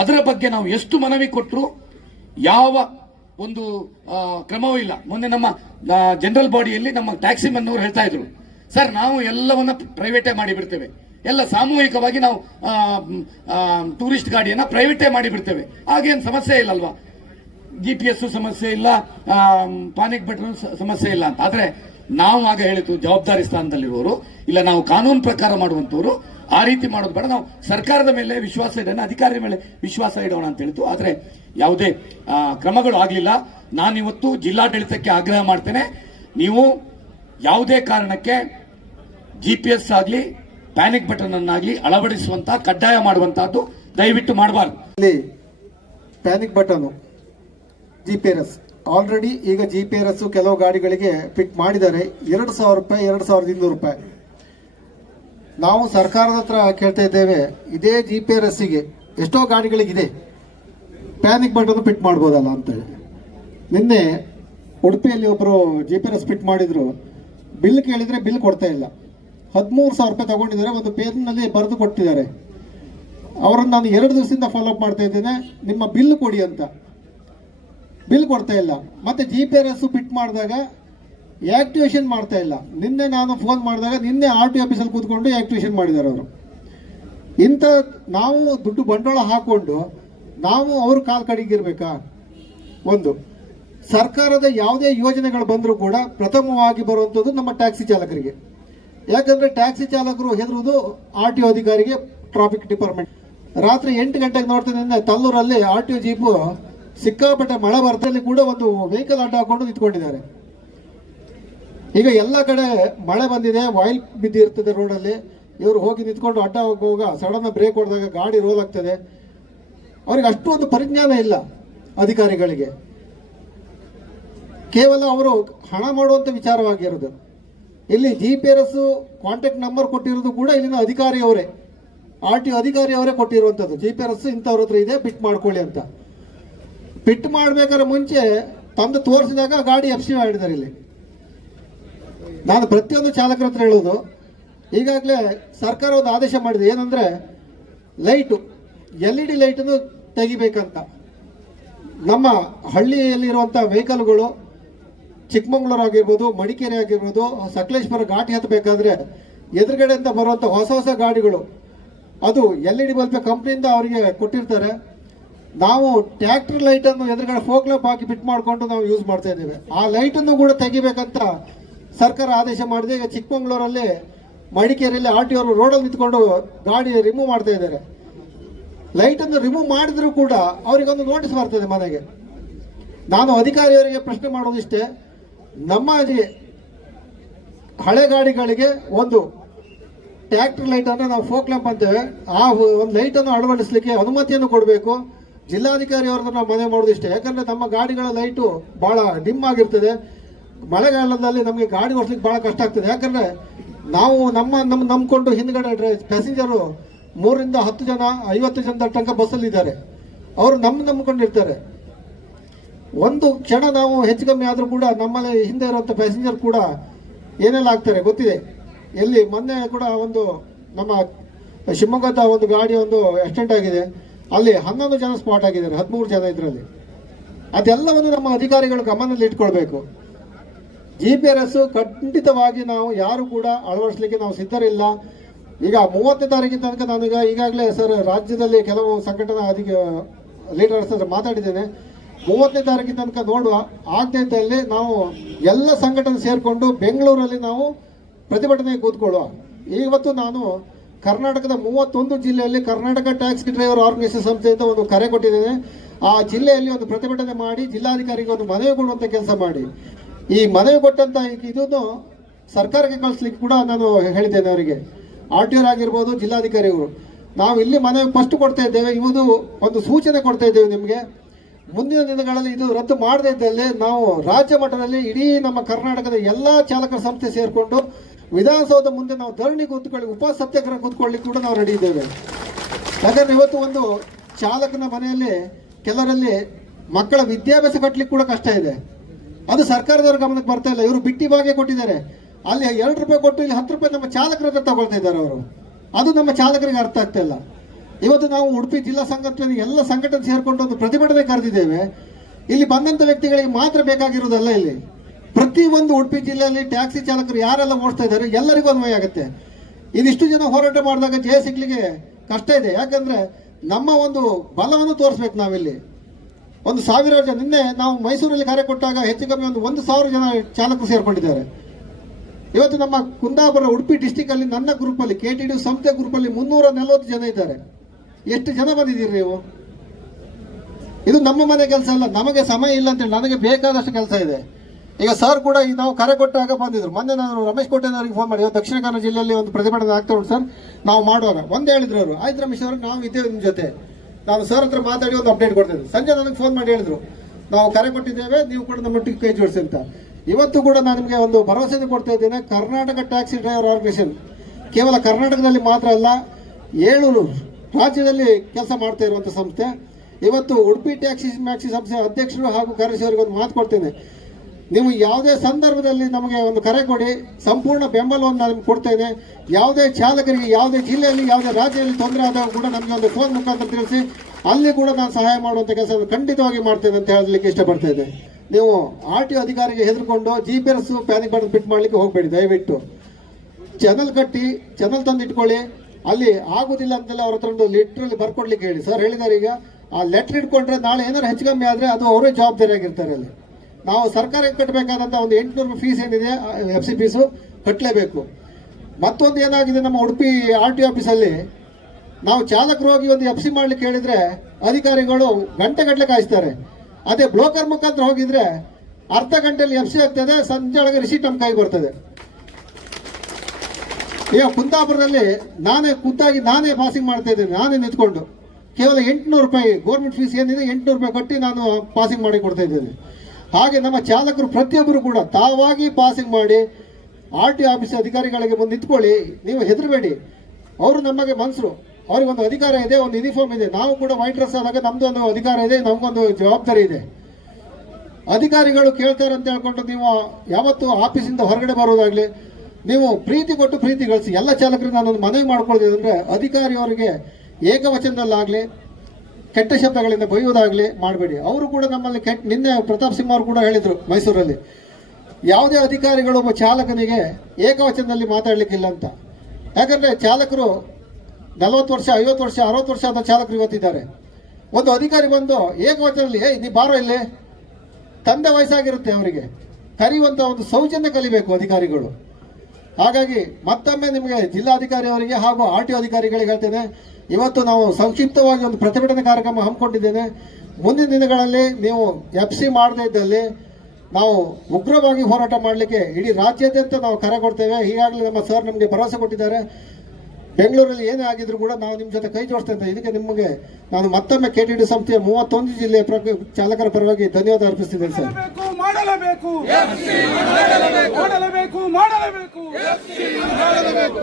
ಅದರ ಬಗ್ಗೆ ನಾವು ಎಷ್ಟು ಮನವಿ ಕೊಟ್ಟರು ಯಾವ ಒಂದು ಕ್ರಮವೂ ಇಲ್ಲ. ಮೊನ್ನೆ ನಮ್ಮ ಜನರಲ್ ಬಾಡಿಯಲ್ಲಿ ನಮ್ಮ ಟ್ಯಾಕ್ಸಿ ಮನ್ನವರು ಹೇಳ್ತಾ ಇದ್ರು. ಸರ್, ನಾವು ಎಲ್ಲವನ್ನ ಪ್ರೈವೇಟೇ ಮಾಡಿ ಬಿಡ್ತೇವೆ ಎಲ್ಲ ಸಾಮೂಹಿಕವಾಗಿ ನಾವು ಟೂರಿಸ್ಟ್ ಗಾಡಿಯನ್ನ ಪ್ರೈವೇಟೇ ಮಾಡಿ ಬಿಡ್ತೇವೆ ಹಾಗೇನು ಸಮಸ್ಯೆ ಇಲ್ಲಲ್ವಾ? ಜಿ ಪಿ ಎಸ್ ಸಮಸ್ಯೆ ಇಲ್ಲ ಪಾನಿಕ್ ಬಟನ್ ಸಮಸ್ಯೆ ಇಲ್ಲ ಅಂತ. ಆದ್ರೆ ನಾವು ಆಗ ಹೇಳಿತು ಜವಾಬ್ದಾರಿ ಸ್ಥಾನದಲ್ಲಿರುವವರು ಇಲ್ಲ ನಾವು ಕಾನೂನು ಪ್ರಕಾರ ಮಾಡುವಂತವರು ಆ ರೀತಿ ಮಾಡೋದು ಬೇಡ. ನಾವು ಸರ್ಕಾರದ ಮೇಲೆ ವಿಶ್ವಾಸ ಇಡೋಣ ಅಧಿಕಾರಿ ಮೇಲೆ ವಿಶ್ವಾಸ ಇಡೋಣ ಅಂತ ಹೇಳ್ತು ಆದರೆ ಯಾವುದೇ ಕ್ರಮಗಳು ಆಗಲಿಲ್ಲ. ನಾನಿವತ್ತು ಜಿಲ್ಲಾಡಳಿತಕ್ಕೆ ಆಗ್ರಹ ಮಾಡ್ತೇನೆ. ನೀವು ಯಾವುದೇ ಕಾರಣಕ್ಕೆ ಜಿ ಪಿ ಎಸ್ ಆಗಲಿ ಪ್ಯಾನಿಕ್ ಬಟನ್ ಅನ್ನಾಗಲಿ ಅಳವಡಿಸುವಂತಹ ಕಡ್ಡಾಯ ಮಾಡುವಂತಹದ್ದು ದಯವಿಟ್ಟು ಮಾಡಬಾರ್ದು. ಇಲ್ಲಿ panic button G P S already ಈಗ ಜಿ ಪಿ ಎಸ್ ಕೆಲವು ಗಾಡಿಗಳಿಗೆ ಫಿಟ್ ಮಾಡಿದ್ದಾರೆ. ಎರಡು ಸಾವಿರ ರೂಪಾಯಿ, ಎರಡು ಸಾವಿರದ ಇನ್ನೂರು ರೂಪಾಯಿ. ನಾವು ಸರ್ಕಾರದ ಹತ್ರ ಕೇಳ್ತಾ ಇದ್ದೇವೆ, ಇದೇ ಜಿ ಪಿ ಆರ್ ಎಸ್ಸಿಗೆ ಎಷ್ಟೋ ಗಾಡಿಗಳಿಗಿದೆ. ಪ್ಯಾನಿಕ್ ಬಟನ್ ಫಿಟ್ ಮಾಡ್ಬೋದಲ್ಲ ಅಂತೇಳಿ ನಿನ್ನೆ ಉಡುಪಿಯಲ್ಲಿ ಒಬ್ಬರು G P R S fit ಮಾಡಿದ್ರು. ಬಿಲ್ ಕೇಳಿದ್ರೆ ಬಿಲ್ ಕೊಡ್ತಾ ಇಲ್ಲ. ಹದಿಮೂರು ಸಾವಿರ ರೂಪಾಯಿ ತಗೊಂಡಿದ್ದಾರೆ, ಒಂದು ಪೇಜ್ನಲ್ಲಿ ಬರೆದು ಕೊಟ್ಟಿದ್ದಾರೆ. ಅವರನ್ನು ನಾನು ಎರಡು ದಿವಸದಿಂದ ಫಾಲೋ ಅಪ್ ಮಾಡ್ತಾ ಇದ್ದೇನೆ, ನಿಮ್ಮ ಬಿಲ್ ಕೊಡಿ ಅಂತ. ಬಿಲ್ ಕೊಡ್ತಾ ಇಲ್ಲ. ಮತ್ತೆ G P R S fit ಮಾಡಿದಾಗ ಆಕ್ಟಿವೇಶನ್ ಮಾಡ್ತಾ ಇಲ್ಲ. ನಿನ್ನೆ ನಾನು ಫೋನ್ ಮಾಡಿದಾಗ ನಿನ್ನೆ ಆರ್ ಟಿ ಆಫೀಸಲ್ಲಿ ಕೂತ್ಕೊಂಡು ಆಕ್ಟಿವೇಶನ್ ಮಾಡಿದ್ದಾರೆ ಅವರು. ಇಂಥ ನಾವು ದುಡ್ಡು ಬಂಡವಾಳ ಹಾಕೊಂಡು ನಾವು ಅವ್ರ ಕಾಲ್ ಕಡೆಗಿರ್ಬೇಕಾ ಒಂದು. ಸರ್ಕಾರದ ಯಾವುದೇ ಯೋಜನೆಗಳು ಬಂದರೂ ಕೂಡ ಪ್ರಥಮವಾಗಿ ಬರುವಂಥದ್ದು ನಮ್ಮ ಟ್ಯಾಕ್ಸಿ ಚಾಲಕರಿಗೆ. ಯಾಕಂದರೆ ಟ್ಯಾಕ್ಸಿ ಚಾಲಕರು ಹೆದರುವುದು ಆರ್ ಟಿ ಒ ಅಧಿಕಾರಿಗೆ ಟ್ರಾಫಿಕ್ ಡಿಪಾರ್ಟ್ಮೆಂಟ್ ರಾತ್ರಿ ಎಂಟು ಗಂಟೆಗೆ ನೋಡ್ತೀನಿ ತಲ್ಲೂರಲ್ಲಿ ಆರ್ ಟಿ ಒ ಜೀಪು ಸಿಕ್ಕಾಪಟ್ಟೆ ಮಳೆ ಬರ್ತಲ್ಲಿ ಕೂಡ ಒಂದು ವೆಹಿಕಲ್ ಅಡ್ಡ ಹಾಕೊಂಡು ನಿಂತ್ಕೊಂಡಿದ್ದಾರೆ. ಈಗ ಎಲ್ಲ ಕಡೆ ಮಳೆ ಬಂದಿದೆ ವಾಯಿಲ್ ಬಿದ್ದಿರ್ತದೆ ರೋಡಲ್ಲಿ ಇವರು ಹೋಗಿ ನಿಂತ್ಕೊಂಡು ಅಡ್ಡ ಹೋಗುವಾಗ ಸಡನ್ ಬ್ರೇಕ್ ಹೊಡೆದಾಗ ಗಾಡಿ ರೋಲ್ ಆಗ್ತದೆ. ಅವ್ರಿಗೆ ಅಷ್ಟು ಒಂದು ಪರಿಜ್ಞಾನ ಇಲ್ಲ ಅಧಿಕಾರಿಗಳಿಗೆ. ಕೇವಲ ಅವರು ಹಣ ಮಾಡುವಂತ ವಿಚಾರವಾಗಿರೋದು. ಇಲ್ಲಿ G P S contact number ಕೊಟ್ಟಿರೋದು ಕೂಡ ಇಲ್ಲಿನ ಅಧಿಕಾರಿ ಅವರೇ ಆರ್ ಟಿ ಅಧಿಕಾರಿ ಅವರೇ ಕೊಟ್ಟಿರುವಂಥದ್ದು ಜಿ ಪಿ ಆರ್ ಎಸ್ ಇಂಥವ್ರ ಹತ್ರ ಇದೆ ಪಿಟ್ ಮಾಡ್ಕೊಳ್ಳಿ ಅಂತ. ಪಿಟ್ ಮಾಡಬೇಕಾದ್ರೆ ಮುಂಚೆ ತಂದು ತೋರಿಸಿದಾಗ ಗಾಡಿ ಎಫ್ ಸಿ ಮಾಡಿದ್ದಾರೆ ಇಲ್ಲಿ. ನಾನು ಪ್ರತಿಯೊಂದು ಚಾಲಕರ ಹತ್ರ ಹೇಳೋದು ಈಗಾಗಲೇ ಸರ್ಕಾರ ಒಂದು ಆದೇಶ ಮಾಡಿದೆ, ಏನಂದ್ರೆ ಲೈಟು, ಎಲ್ ಇ ಡಿ ಲೈಟನ್ನು ತೆಗಿಬೇಕಂತ. ನಮ್ಮ ಹಳ್ಳಿಯಲ್ಲಿರುವಂಥ ವೆಹಿಕಲ್ಗಳು ಚಿಕ್ಕಮಂಗ್ಳೂರು ಆಗಿರ್ಬೋದು, ಮಡಿಕೇರಿ ಆಗಿರ್ಬೋದು ಸಕಲೇಶ್ವರ ಘಾಟಿ ಹತ್ತಬೇಕಾದ್ರೆ ಎದುರುಗಡೆಯಿಂದ ಬರುವಂಥ ಹೊಸ ಹೊಸ ಗಾಡಿಗಳು, ಅದು ಎಲ್ ಇ ಡಿ ಬಲ್ಬ್ ಕಂಪ್ನಿಯಿಂದ ಅವರಿಗೆ ಕೊಟ್ಟಿರ್ತಾರೆ. ನಾವು ಟ್ರ್ಯಾಕ್ಟರ್ ಲೈಟನ್ನು ಎದುರುಗಡೆ ಫೋಕ್ಲಪ್ ಹಾಕಿ ಫಿಟ್ ಮಾಡಿಕೊಂಡು ನಾವು ಯೂಸ್ ಮಾಡ್ತಾ ಇದ್ದೇವೆ. ಆ ಲೈಟನ್ನು ಕೂಡ ತೆಗಿಬೇಕಂತ ಸರ್ಕಾರ ಆದೇಶ ಮಾಡಿದೆ. ಈಗ ಚಿಕ್ಕಮಂಗ್ಳೂರಲ್ಲಿ ಮಡಿಕೇರಿಯಲ್ಲಿ ಆರ್ ಟಿ ಅವರು ರೋಡಲ್ಲಿ ನಿಂತ್ಕೊಂಡು ಗಾಡಿ ರಿಮೂವ್ ಮಾಡ್ತಾ ಇದ್ದಾರೆ. ಲೈಟನ್ನು ರಿಮೂವ್ ಮಾಡಿದ್ರು ಕೂಡ ಅವರಿಗೊಂದು ನೋಟಿಸ್ ಬರ್ತದೆ ಮನೆಗೆ. ನಾನು ಅಧಿಕಾರಿಯವರಿಗೆ ಪ್ರಶ್ನೆ ಮಾಡೋದಿಷ್ಟೇ ನಮ್ಮ ಹಳೆ ಗಾಡಿಗಳಿಗೆ ಒಂದು ಟ್ಯಾಕ್ಟರ್ ಲೈಟ್ ಅನ್ನು ನಾವು ಫೋಕ್ ಲ್ಯಾಂಪ್ ಅಂತೇವೆ. ಆ ಒಂದು ಲೈಟನ್ನು ಅಳವಡಿಸಲಿಕ್ಕೆ ಅನುಮತಿಯನ್ನು ಕೊಡಬೇಕು. ಜಿಲ್ಲಾಧಿಕಾರಿ ಅವ್ರನ್ನ ನಾವು ಮನೆ ಮಾಡೋದಿಷ್ಟೇ ಯಾಕಂದ್ರೆ ನಮ್ಮ ಗಾಡಿಗಳ ಲೈಟು ಬಹಳ ಡಿಮ್ ಆಗಿರ್ತದೆ. ಮಳೆಗಾಲದಲ್ಲಿ ನಮಗೆ ಗಾಡಿ ಓಡಿಸ್ಲಿಕ್ಕೆ ಬಹಳ ಕಷ್ಟ ಆಗ್ತದೆ. ಯಾಕಂದ್ರೆ ನಾವು ನಮ್ಮ ನಮ್ಮ ನಂಬ್ಕೊಂಡು ಹಿಂದ್ಗಡೆ ಪ್ಯಾಸೆಂಜರು ಮೂರಿಂದ ಹತ್ತು ಜನ, ಐವತ್ತು ಜನದ ತನಕ ಬಸ್ಸಲ್ಲಿದ್ದಾರೆ ಅವರು ನಮ್ಮ ನಂಬ್ಕೊಂಡಿರ್ತಾರೆ ಒಂದು ಕ್ಷಣ ನಾವು ಹೆಚ್ಚು ಕಮ್ಮಿ ಆದರೂ ಕೂಡ ನಮ್ಮಲ್ಲಿ ಹಿಂದೆ ಇರುವಂಥ ಪ್ಯಾಸೆಂಜರ್ ಕೂಡ ಏನೆಲ್ಲ ಆಗ್ತಾರೆ ಗೊತ್ತಿದೆ. ಎಲ್ಲಿ ಮೊನ್ನೆ ಕೂಡ ಒಂದು ನಮ್ಮ ಶಿವಮೊಗ್ಗದ ಒಂದು ಗಾಡಿ ಒಂದು ಆಕ್ಸಿಡೆಂಟ್ ಆಗಿದೆ. ಅಲ್ಲಿ ಹನ್ನೊಂದು ಜನ ಸ್ಪಾಟ್ ಆಗಿದ್ದಾರೆ, ಹದಿಮೂರು ಜನ ಇದರಲ್ಲಿ. ಅದೆಲ್ಲವನ್ನು ನಮ್ಮ ಅಧಿಕಾರಿಗಳು ಗಮನದಲ್ಲಿ ಇಟ್ಕೊಳ್ಬೇಕು. ಜಿ ಪಿ ಆರ್ ಎಸ್ ಖಂಡಿತವಾಗಿ ನಾವು ಯಾರು ಕೂಡ ಅಳವಡಿಸಲಿಕ್ಕೆ ನಾವು ಸಿದ್ಧರಿಲ್ಲ. ಈಗ ಮೂವತ್ತನೇ ತಾರೀಕಿನ ತನಕ ನಾನೀಗ ಈಗಾಗಲೇ ಸರ್ ರಾಜ್ಯದಲ್ಲಿ ಕೆಲವು ಸಂಘಟನಾ ಅಧಿಕ ಲೀಡರ್ಸ್ ಹತ್ರ ಮಾತಾಡಿದ್ದೇನೆ. ಮೂವತ್ತನೇ ತಾರೀಕಿನ ತನಕ ನೋಡುವ ಆಗದಿದ್ದಲ್ಲಿ ನಾವು ಎಲ್ಲ ಸಂಘಟನೆ ಸೇರಿಕೊಂಡು ಬೆಂಗಳೂರಲ್ಲಿ ನಾವು ಪ್ರತಿಭಟನೆ ಕೂತ್ಕೊಳ್ಳುವ. ಇವತ್ತು ನಾನು ಕರ್ನಾಟಕದ ಮೂವತ್ತೊಂದು ಜಿಲ್ಲೆಯಲ್ಲಿ ಕರ್ನಾಟಕ ಟ್ಯಾಕ್ಸಿ ಡ್ರೈವರ್ ಆರ್ಗನೈಸೇಷನ್ ಸಂಸ್ಥೆಯಿಂದ ಒಂದು ಕರೆ ಕೊಟ್ಟಿದ್ದೇನೆ. ಆ ಜಿಲ್ಲೆಯಲ್ಲಿ ಒಂದು ಪ್ರತಿಭಟನೆ ಮಾಡಿ, ಜಿಲ್ಲಾಧಿಕಾರಿಗೆ ಒಂದು ಮನವಿ ಕೊಡುವಂಥ ಕೆಲಸ ಮಾಡಿ. ಈ ಮನವಿ ಕೊಟ್ಟಂತ ಇದನ್ನು ಸರ್ಕಾರಕ್ಕೆ ಕಳಿಸ್ಲಿಕ್ಕೆ ಕೂಡ ನಾನು ಹೇಳಿದ್ದೇನೆ ಅವರಿಗೆ. ಆರ್ ಟಿ ಆಗಿರ್ಬೋದು ಜಿಲ್ಲಾಧಿಕಾರಿಗಳು ನಾವು ಇಲ್ಲಿ ಮನವಿ ಫಸ್ಟ್ ಕೊಡ್ತಾ ಇದ್ದೇವೆ. ಇವುದು ಒಂದು ಸೂಚನೆ ಕೊಡ್ತಾ ಇದ್ದೇವೆ ನಿಮಗೆ. ಮುಂದಿನ ದಿನಗಳಲ್ಲಿ ಇದು ರದ್ದು ಮಾಡದೇ ಇದ್ದಲ್ಲಿ ನಾವು ರಾಜ್ಯ ಮಟ್ಟದಲ್ಲಿ ಇಡೀ ನಮ್ಮ ಕರ್ನಾಟಕದ ಎಲ್ಲ ಚಾಲಕರ ಸಂಸ್ಥೆ ಸೇರಿಕೊಂಡು ವಿಧಾನಸೌಧ ಮುಂದೆ ನಾವು ಧರಣಿ ಕೂತ್ಕೊಳ್ಳಿ ಉಪ ಸತ್ಯಾಗ್ರಹ ಕೂಡ ನಾವು ರೆಡಿ ಇದ್ದೇವೆ. ಯಾಕಂದ್ರೆ ಇವತ್ತು ಒಂದು ಚಾಲಕನ ಮನೆಯಲ್ಲಿ ಕೆಲವರಲ್ಲಿ ಮಕ್ಕಳ ವಿದ್ಯಾಭ್ಯಾಸ ಕಟ್ಟಲಿಕ್ಕೆ ಕೂಡ ಕಷ್ಟ ಇದೆ. ಅದು ಸರ್ಕಾರದವ್ರ ಗಮನಕ್ಕೆ ಬರ್ತಾ ಇಲ್ಲ. ಇವರು ಬಿಟ್ಟಿ ಭಾಗೆ ಕೊಟ್ಟಿದ್ದಾರೆ. ಅಲ್ಲಿ ಎರಡು ರೂಪಾಯಿ ಕೊಟ್ಟು ಇಲ್ಲಿ ಹತ್ತು ರೂಪಾಯಿ ನಮ್ಮ ಚಾಲಕರ ಹತ್ರ ತಗೊಳ್ತಾ ಇದ್ದಾರೆ ಅವರು. ಅದು ನಮ್ಮ ಚಾಲಕರಿಗೆ ಅರ್ಥ ಆಗ್ತಾ ಇಲ್ಲ. ಇವತ್ತು ನಾವು ಉಡುಪಿ ಜಿಲ್ಲಾ ಸಂಘಟನೆ ಎಲ್ಲ ಸಂಘಟನೆ ಸೇರಿಕೊಂಡು ಒಂದು ಪ್ರತಿಭಟನೆ ಕರೆದಿದ್ದೇವೆ. ಇಲ್ಲಿ ಬಂದಂತ ವ್ಯಕ್ತಿಗಳಿಗೆ ಮಾತ್ರ ಬೇಕಾಗಿರೋದಲ್ಲ ಇಲ್ಲಿ. ಪ್ರತಿ ಒಂದು ಉಡುಪಿ ಜಿಲ್ಲೆಯಲ್ಲಿ ಟ್ಯಾಕ್ಸಿ ಚಾಲಕರು ಯಾರೆಲ್ಲ ಓಡಿಸ್ತಾ ಇದ್ದಾರೆ, ಎಲ್ಲರಿಗೂ ಅನ್ವಯ ಆಗುತ್ತೆ. ಇದಿಷ್ಟು ಜನ ಹೋರಾಟ ಮಾಡಿದಾಗ ಜಯ ಸಿಗ್ಲಿಕ್ಕೆ ಕಷ್ಟ ಇದೆ. ಯಾಕಂದ್ರೆ ನಮ್ಮ ಒಂದು ಬಲವನ್ನು ತೋರಿಸ್ಬೇಕು ನಾವಿಲ್ಲಿ. ಒಂದು ಸಾವಿರ ಜನ, ನಿನ್ನೆ ನಾವು ಮೈಸೂರಲ್ಲಿ ಕಾರ್ಯ ಕೊಟ್ಟಾಗ ಹೆಚ್ಚು ಕಮ್ಮಿ ಒಂದು ಒಂದು ಸಾವಿರ ಜನ ಚಾಲಕರು ಸೇರ್ಕೊಂಡಿದ್ದಾರೆ. ಇವತ್ತು ನಮ್ಮ ಕುಂದಾಪುರ, ಉಡುಪಿ ಡಿಸ್ಟಿಕ್ ಅಲ್ಲಿ ನನ್ನ ಗ್ರೂಪ್ ಅಲ್ಲಿ ಕೆ ಟಿ ಡಿ ಸಂಸ್ಥೆ ಗ್ರೂಪ್ ಅಲ್ಲಿ ಮುನ್ನೂರ ನಲವತ್ತು ಜನ ಇದ್ದಾರೆ. ಎಷ್ಟು ಜನ ಬಂದಿದ್ದೀರಿ ನೀವು? ಇದು ನಮ್ಮ ಮನೆ ಕೆಲಸ ಅಲ್ಲ, ನಮಗೆ ಸಮಯ ಇಲ್ಲ ಅಂತೇಳಿ ನನಗೆ ಬೇಕಾದಷ್ಟು ಕೆಲಸ ಇದೆ. ಈಗ ಸರ್ ಕೂಡ ಈಗ ನಾವು ಕರೆ ಕೊಟ್ಟಾಗ ಬಂದಿದ್ರು. ಮೊನ್ನೆ ನಾನು ರಮೇಶ್ ಕೋಟೆನವರಿಗೆ ಫೋನ್ ಮಾಡಿ ದಕ್ಷಿಣ ಕನ್ನಡ ಜಿಲ್ಲೆಯಲ್ಲಿ ಒಂದು ಪ್ರತಿಭಟನೆ ಆಗ್ತಾ ಉಂಟು ಸರ್ ನಾವು ಮಾಡುವಾಗ ಒಂದೇ ಹೇಳಿದ್ರು ಅವರು. ಆಯ್ತು ರಮೇಶ್ ಅವರು, ನಾವು ಇದ್ದೇವೆ ನಿಮ್ಮ ಜೊತೆ. ನಾನು ಸರ್ ಹತ್ರ ಮಾತಾಡಿ ಒಂದು ಅಪ್ಡೇಟ್ ಕೊಡ್ತೇನೆ. ಸಂಜೆ ನನಗೆ ಫೋನ್ ಮಾಡಿ ಹೇಳಿದ್ರು, ನಾವು ಕರೆ ಕೊಟ್ಟಿದ್ದೇವೆ, ನೀವು ಕೂಡ ನಮ್ಮೊಟ್ಟಿಗೆ ಕೈ ಜೋಡಿಸಿ ಅಂತ. ಇವತ್ತು ಕೂಡ ನಾನು ನಿಮಗೆ ಒಂದು ಭರವಸೆ ಕೊಡ್ತಾ ಇದ್ದೇನೆ. ಕರ್ನಾಟಕ ಟ್ಯಾಕ್ಸಿ ಡ್ರೈವರ್ ಆರ್ಗನೈಸೇಷನ್ ಕೇವಲ ಕರ್ನಾಟಕದಲ್ಲಿ ಮಾತ್ರ ಅಲ್ಲ ಏಳು ರಾಜ್ಯದಲ್ಲಿ ಕೆಲಸ ಮಾಡ್ತಾ ಇರುವಂಥ ಸಂಸ್ಥೆ. ಇವತ್ತು ಉಡುಪಿ ಟ್ಯಾಕ್ಸಿ ಮ್ಯಾಕ್ಸಿ ಸಂಸ್ಥೆ ಅಧ್ಯಕ್ಷರು ಹಾಗೂ ಕಾರ್ಯದರ್ಶಿಯವರಿಗೆ ಒಂದು ಮಾತು ಕೊಡ್ತೇನೆ. ನೀವು ಯಾವುದೇ ಸಂದರ್ಭದಲ್ಲಿ ನಮಗೆ ಒಂದು ಕರೆ ಕೊಡಿ, ಸಂಪೂರ್ಣ ಬೆಂಬಲವನ್ನು ನಾನು ಕೊಡ್ತೇನೆ. ಯಾವುದೇ ಚಾಲಕರಿಗೆ, ಯಾವುದೇ ಜಿಲ್ಲೆಯಲ್ಲಿ, ಯಾವುದೇ ರಾಜ್ಯದಲ್ಲಿ ತೊಂದರೆ ಆದಾಗ ಕೂಡ ನಮಗೆ ಒಂದು ಫೋನ್ ಮುಖಾಂತರ ತಿಳಿಸಿ, ಅಲ್ಲಿ ಕೂಡ ನಾನು ಸಹಾಯ ಮಾಡುವಂಥ ಕೆಲಸ ಖಂಡಿತವಾಗಿ ಮಾಡ್ತೇನೆ ಅಂತ ಹೇಳಲಿಕ್ಕೆ ಇಷ್ಟಪಡ್ತೇನೆ. ನೀವು ಆರ್ ಟಿ ಅಧಿಕಾರಿಗೆ ಹೆದರ್ಕೊಂಡು G P S panic button fit ಮಾಡಲಿಕ್ಕೆ ಹೋಗಬೇಡಿ, ದಯವಿಟ್ಟು. ಚಾನಲ್ ಕಟ್ಟಿ ಚಾನಲ್ ತಂದು ಇಟ್ಕೊಳ್ಳಿ ಅಲ್ಲಿ ಆಗುದಿಲ್ಲ ಅಂತೆಲ್ಲ ಅವ್ರ ಹತ್ರ ಒಂದು ಲೆಟ್ರಲ್ಲಿ ಬರ್ಕೊಡ್ಲಿಕ್ಕೆ ಹೇಳಿ. ಸರ್ ಹೇಳಿದಾರೆ ಈಗ, ಆ ಲೆಟ್ರ್ ಇಟ್ಕೊಂಡ್ರೆ ನಾಳೆ ಏನಾದ್ರು ಹೆಚ್ಚು ಕಮ್ಮಿ ಆದರೆ ಅದು ಅವರೇ ಜವಾಬ್ದಾರಿಯಾಗಿರ್ತಾರೆ ಅಲ್ಲಿ. ನಾವು ಸರ್ಕಾರಕ್ಕೆ ಕಟ್ಟಬೇಕಾದಂಥ ಒಂದು ಎಂಟುನೂರು ಫೀಸ್ ಏನಿದೆ ಎಫ್ ಸಿ ಫೀಸು ಕಟ್ಟಲೇಬೇಕು ಮತ್ತೊಂದು ಏನಾಗಿದೆ ನಮ್ಮ ಉಡುಪಿ ಆರ್ ಟಿ ಆಫೀಸಲ್ಲಿ ನಾವು ಚಾಲಕರು ಹೋಗಿ ಒಂದು ಎಫ್ ಸಿ ಮಾಡ್ಲಿಕ್ಕೆ ಹೇಳಿದ್ರೆ ಅಧಿಕಾರಿಗಳು ಗಂಟೆಗಟ್ಟಲೆ ಕಾಯಿಸ್ತಾರೆ. ಅದೇ ಬ್ರೋಕರ್ ಮುಖಾಂತರ ಹೋಗಿದ್ರೆ ಅರ್ಧ ಗಂಟೆಯಲ್ಲಿ ಎಫ್ ಸಿ ಆಗ್ತದೆ, ಸಂಜೆ ಒಳಗೆ ರಿಸೀಟ್ ನಮ್ಮ ಕೈಗೆ ಬರ್ತದೆ. ಈಗ ಕುಂದಾಪುರದಲ್ಲಿ ನಾನೇ ಖುದ್ದಾಗಿ ನಾನೇ ಪಾಸಿಂಗ್ ಮಾಡ್ತಾ ಇದ್ದೇನೆ, ನಾನೇ ನಿಂತ್ಕೊಂಡು. ಕೇವಲ ಎಂಟುನೂರು ರೂಪಾಯಿ ಗೌರ್ಮೆಂಟ್ ಫೀಸ್ ಏನಿದೆ, ಎಂಟುನೂರು ರೂಪಾಯಿ ಕಟ್ಟಿ ನಾನು ಪಾಸಿಂಗ್ ಮಾಡಿ ಕೊಡ್ತಾ ಇದ್ದೇನೆ. ಹಾಗೆ ನಮ್ಮ ಚಾಲಕರು ಪ್ರತಿಯೊಬ್ಬರು ಕೂಡ ತಾವಾಗಿ ಪಾಸಿಂಗ್ ಮಾಡಿ ಆರ್ ಟಿ ಆಫೀಸ್ ಅಧಿಕಾರಿಗಳಿಗೆ ಬಂದು ನಿಂತ್ಕೊಳ್ಳಿ, ನೀವು ಹೆದರಬೇಡಿ. ಅವರು ನಮಗೆ ಮನಸ್ಸರು ಅವ್ರಿಗೆ ಒಂದು ಅಧಿಕಾರ ಇದೆ, ಒಂದು ಯೂನಿಫಾರ್ಮ್ ಇದೆ. ನಾವು ಕೂಡ ವೈಟ್ ಡ್ರೆಸ್ ಆದಾಗ ನಮ್ದು ಒಂದು ಅಧಿಕಾರ ಇದೆ, ನಮಗೊಂದು ಜವಾಬ್ದಾರಿ ಇದೆ. ಅಧಿಕಾರಿಗಳು ಕೇಳ್ತಾರೆ ಅಂತ ಹೇಳ್ಕೊಂಡು ನೀವು ಯಾವತ್ತು ಆಫೀಸಿಂದ ಹೊರಗಡೆ ಬರೋದಾಗ್ಲಿ ನೀವು ಪ್ರೀತಿ ಕೊಟ್ಟು ಪ್ರೀತಿ ಗಳಿಸಿ, ಎಲ್ಲ ಚಾಲಕರಿಗೆ ನಾನೊಂದು ಮನವಿ ಮಾಡ್ಕೊಳ್ಳೋದು ಅಂದ್ರೆ ಅಧಿಕಾರಿಯವರಿಗೆ ಏಕವಚನದಲ್ಲಾಗ್ಲಿ ಕೆಟ್ಟ ಶಬ್ದಗಳಿಂದ ಬೈಯುವುದಾಗಲಿ ಮಾಡಬೇಡಿ. ಅವರು ಕೂಡ ನಮ್ಮಲ್ಲಿ ಕೆಟ್ಟ ನಿನ್ನೆ ಪ್ರತಾಪ್ ಸಿಂಹ ಅವರು ಕೂಡ ಹೇಳಿದರು ಮೈಸೂರಲ್ಲಿ. ಯಾವುದೇ ಅಧಿಕಾರಿಗಳು ಒಬ್ಬ ಚಾಲಕನಿಗೆ ಏಕವಚನದಲ್ಲಿ ಮಾತಾಡಲಿಕ್ಕಿಲ್ಲ ಅಂತ. ಯಾಕಂದರೆ ಚಾಲಕರು ನಲವತ್ತು ವರ್ಷ, ಐವತ್ತು ವರ್ಷ, ಅರವತ್ತು ವರ್ಷ ಆದ ಚಾಲಕರು ಇವತ್ತಿದ್ದಾರೆ. ಒಂದು ಅಧಿಕಾರಿ ಬಂದು ಏಕವಚನದಲ್ಲಿ ಏ ನೀ ಬಾರೋ ಇಲ್ಲಿ. ತಂದೆ ವಯಸ್ಸಾಗಿರುತ್ತೆ ಅವರಿಗೆ. ಕರೆಯುವಂಥ ಒಂದು ಸೌಜನ್ಯ ಕಲಿಬೇಕು ಅಧಿಕಾರಿಗಳು. ಹಾಗಾಗಿ ಮತ್ತೊಮ್ಮೆ ನಿಮಗೆ ಜಿಲ್ಲಾಧಿಕಾರಿ ಅವರಿಗೆ ಹಾಗೂ ಆರ್ ಟಿ ಅಧಿಕಾರಿಗಳಿಗೆ ಹೇಳ್ತೇನೆ, ಇವತ್ತು ನಾವು ಸಂಕ್ಷಿಪ್ತವಾಗಿ ಒಂದು ಪ್ರತಿಭಟನೆ ಕಾರ್ಯಕ್ರಮ ಹಮ್ಮಿಕೊಂಡಿದ್ದೇನೆ. ಮುಂದಿನ ದಿನಗಳಲ್ಲಿ ನೀವು ಎಫ್ ಸಿ ಮಾಡದೇ ಇದ್ದಲ್ಲಿ ನಾವು ಉಗ್ರವಾಗಿ ಹೋರಾಟ ಮಾಡಲಿಕ್ಕೆ ಇಡೀ ರಾಜ್ಯಾದ್ಯಂತ ನಾವು ಕರೆ ಕೊಡ್ತೇವೆ. ಈಗಾಗಲೇ ನಮ್ಮ ಸರ್ ನಮಗೆ ಭರವಸೆ ಕೊಟ್ಟಿದ್ದಾರೆ. ಬೆಂಗಳೂರಲ್ಲಿ ಏನೇ ಆಗಿದ್ರು ಕೂಡ ನಾವು ನಿಮ್ಮ ಜೊತೆ ಕೈ ಜೋಡಿಸ್ತೇವೆ ಇದಕ್ಕೆ ನಿಮಗೆ ನಾನು ಮತ್ತೊಮ್ಮೆ ಕೆ ಟಿ ಡಿ ಸಂಸ್ಥೆಯ ಮೂವತ್ತೊಂದು ಜಿಲ್ಲೆಯ ಪ್ರ- ಚಾಲಕರ ಪರವಾಗಿ ಧನ್ಯವಾದ ಅರ್ಪಿಸ್ತಿದ್ದೇನೆ ಸರ್. ಮಾಡಲೇಬೇಕು ಮಾಡಲೇಬೇಕು. ಮಾಡಲೇಬೇಕು ಮಾಡಲೇಬೇಕು. ಮಾಡಲೇಬೇಕು ಮಾಡಲೇಬೇಕು